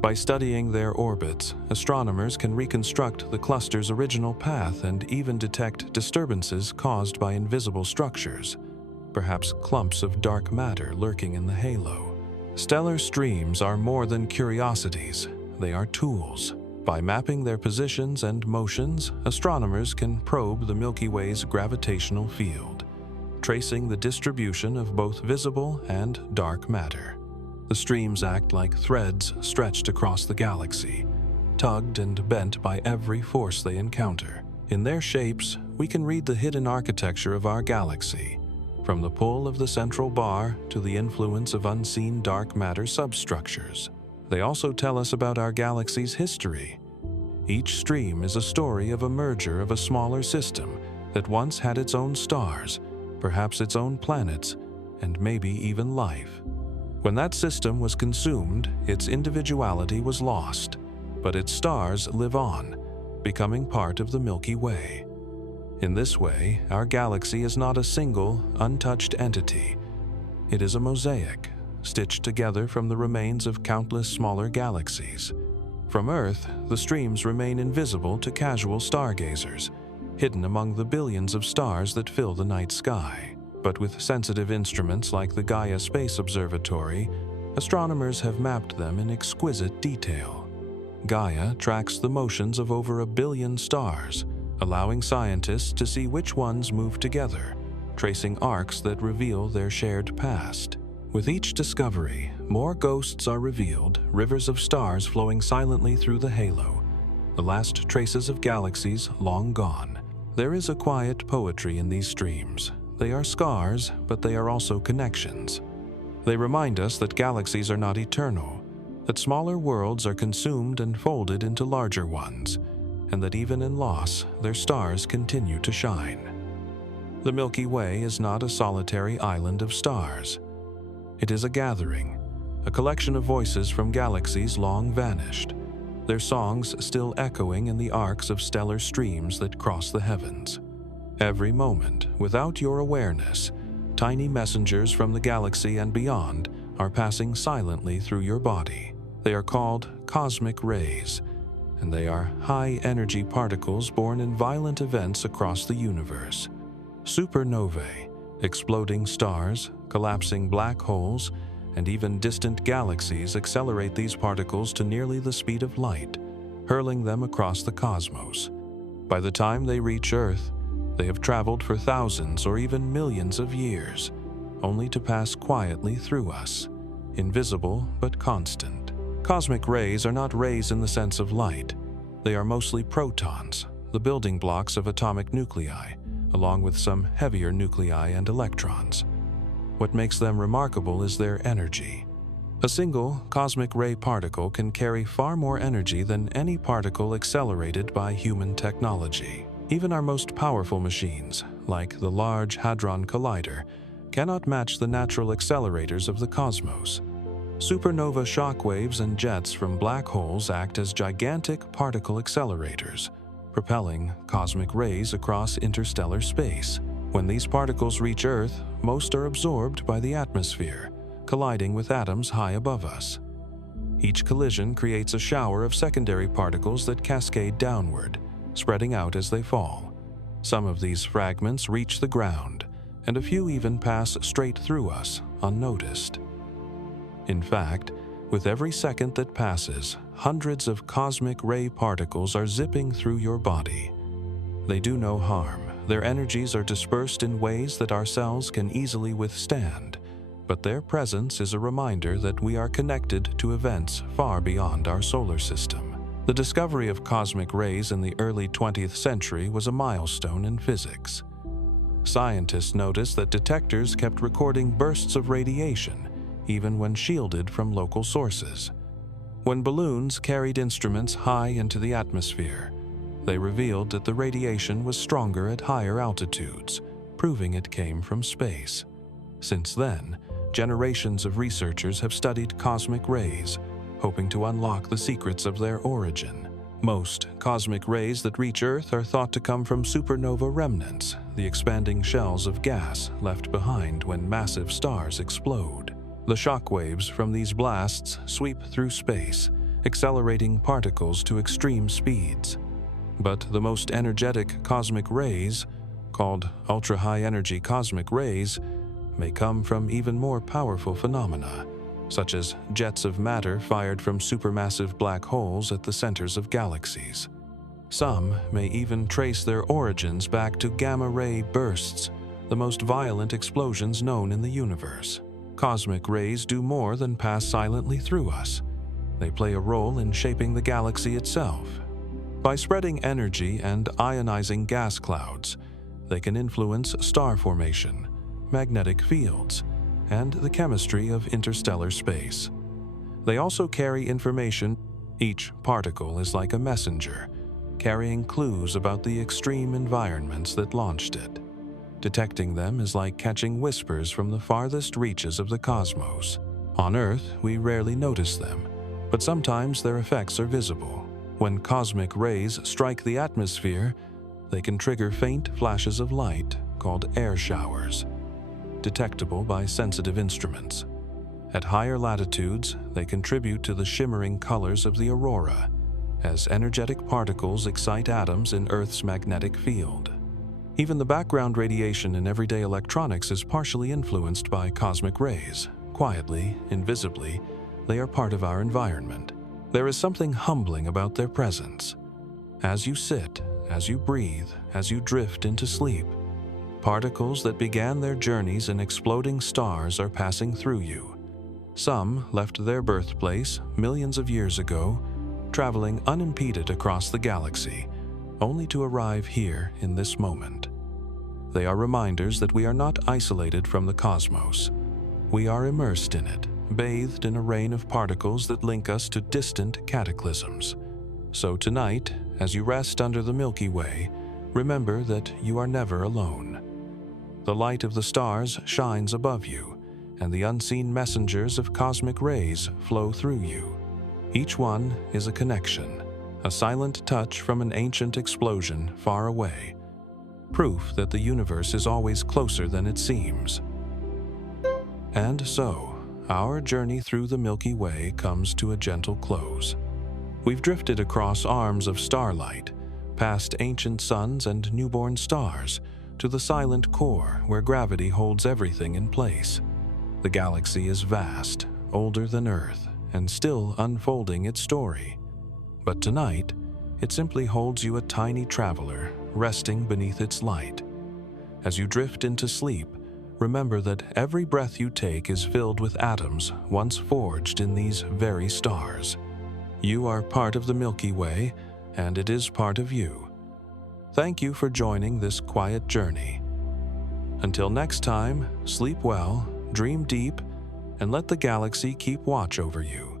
By studying their orbits, astronomers can reconstruct the cluster's original path and even detect disturbances caused by invisible structures, perhaps clumps of dark matter lurking in the halo. Stellar streams are more than curiosities, they are tools. By mapping their positions and motions, astronomers can probe the Milky Way's gravitational field, tracing the distribution of both visible and dark matter. The streams act like threads stretched across the galaxy, tugged and bent by every force they encounter. In their shapes, we can read the hidden architecture of our galaxy, from the pull of the central bar to the influence of unseen dark matter substructures. They also tell us about our galaxy's history. Each stream is a story of a merger of a smaller system that once had its own stars, perhaps its own planets, and maybe even life. When that system was consumed, its individuality was lost, but its stars live on, becoming part of the Milky Way. In this way, our galaxy is not a single, untouched entity. It is a mosaic, stitched together from the remains of countless smaller galaxies. From Earth, the streams remain invisible to casual stargazers, hidden among the billions of stars that fill the night sky. But with sensitive instruments like the Gaia Space Observatory, astronomers have mapped them in exquisite detail. Gaia tracks the motions of over 1 billion stars, allowing scientists to see which ones move together, tracing arcs that reveal their shared past. With each discovery, more ghosts are revealed, rivers of stars flowing silently through the halo, the last traces of galaxies long gone. There is a quiet poetry in these streams. They are scars, but they are also connections. They remind us that galaxies are not eternal, that smaller worlds are consumed and folded into larger ones, and that even in loss, their stars continue to shine. The Milky Way is not a solitary island of stars. It is a gathering, a collection of voices from galaxies long vanished, their songs still echoing in the arcs of stellar streams that cross the heavens. Every moment, without your awareness, tiny messengers from the galaxy and beyond are passing silently through your body. They are called cosmic rays, and they are high-energy particles born in violent events across the universe. Supernovae, exploding stars, collapsing black holes, and even distant galaxies accelerate these particles to nearly the speed of light, hurling them across the cosmos. By the time they reach Earth, they have traveled for thousands or even millions of years, only to pass quietly through us, invisible but constant. Cosmic rays are not rays in the sense of light. They are mostly protons, the building blocks of atomic nuclei, along with some heavier nuclei and electrons. What makes them remarkable is their energy. A single cosmic ray particle can carry far more energy than any particle accelerated by human technology. Even our most powerful machines, like the Large Hadron Collider, cannot match the natural accelerators of the cosmos. Supernova shockwaves and jets from black holes act as gigantic particle accelerators, propelling cosmic rays across interstellar space. When these particles reach Earth, most are absorbed by the atmosphere, colliding with atoms high above us. Each collision creates a shower of secondary particles that cascade downward, spreading out as they fall. Some of these fragments reach the ground, and a few even pass straight through us, unnoticed. In fact, with every second that passes, hundreds of cosmic ray particles are zipping through your body. They do no harm. Their energies are dispersed in ways that our cells can easily withstand, but their presence is a reminder that we are connected to events far beyond our solar system. The discovery of cosmic rays in the early 20th century was a milestone in physics. Scientists noticed that detectors kept recording bursts of radiation, even when shielded from local sources. When balloons carried instruments high into the atmosphere, they revealed that the radiation was stronger at higher altitudes, proving it came from space. Since then, generations of researchers have studied cosmic rays, hoping to unlock the secrets of their origin. Most cosmic rays that reach Earth are thought to come from supernova remnants, the expanding shells of gas left behind when massive stars explode. The shockwaves from these blasts sweep through space, accelerating particles to extreme speeds. But the most energetic cosmic rays, called ultra-high-energy cosmic rays, may come from even more powerful phenomena, such as jets of matter fired from supermassive black holes at the centers of galaxies. Some may even trace their origins back to gamma-ray bursts, the most violent explosions known in the universe. Cosmic rays do more than pass silently through us. They play a role in shaping the galaxy itself. By spreading energy and ionizing gas clouds, they can influence star formation, magnetic fields, and the chemistry of interstellar space. They also carry information. Each particle is like a messenger, carrying clues about the extreme environments that launched it. Detecting them is like catching whispers from the farthest reaches of the cosmos. On Earth, we rarely notice them, but sometimes their effects are visible. When cosmic rays strike the atmosphere, they can trigger faint flashes of light called air showers, detectable by sensitive instruments. At higher latitudes, they contribute to the shimmering colors of the aurora, as energetic particles excite atoms in Earth's magnetic field. Even the background radiation in everyday electronics is partially influenced by cosmic rays. Quietly, invisibly, they are part of our environment. There is something humbling about their presence. As you sit as you breathe, as you drift into sleep. Particles that began their journeys in exploding stars are passing through you. Some left their birthplace millions of years ago, traveling unimpeded across the galaxy, only to arrive here in this moment. They are reminders that we are not isolated from the cosmos. We are immersed in it, bathed in a rain of particles that link us to distant cataclysms. So tonight, as you rest under the Milky Way, remember that you are never alone. The light of the stars shines above you, and the unseen messengers of cosmic rays flow through you. Each one is a connection, a silent touch from an ancient explosion far away, proof that the universe is always closer than it seems. And so, our journey through the Milky Way comes to a gentle close. We've drifted across arms of starlight, past ancient suns and newborn stars, to the silent core where gravity holds everything in place. The galaxy is vast, older than Earth, and still unfolding its story. But tonight, it simply holds you a tiny traveler, resting beneath its light. As you drift into sleep, remember that every breath you take is filled with atoms once forged in these very stars. You are part of the Milky Way, and it is part of you. Thank you for joining this quiet journey. Until next time, sleep well, dream deep, and let the galaxy keep watch over you.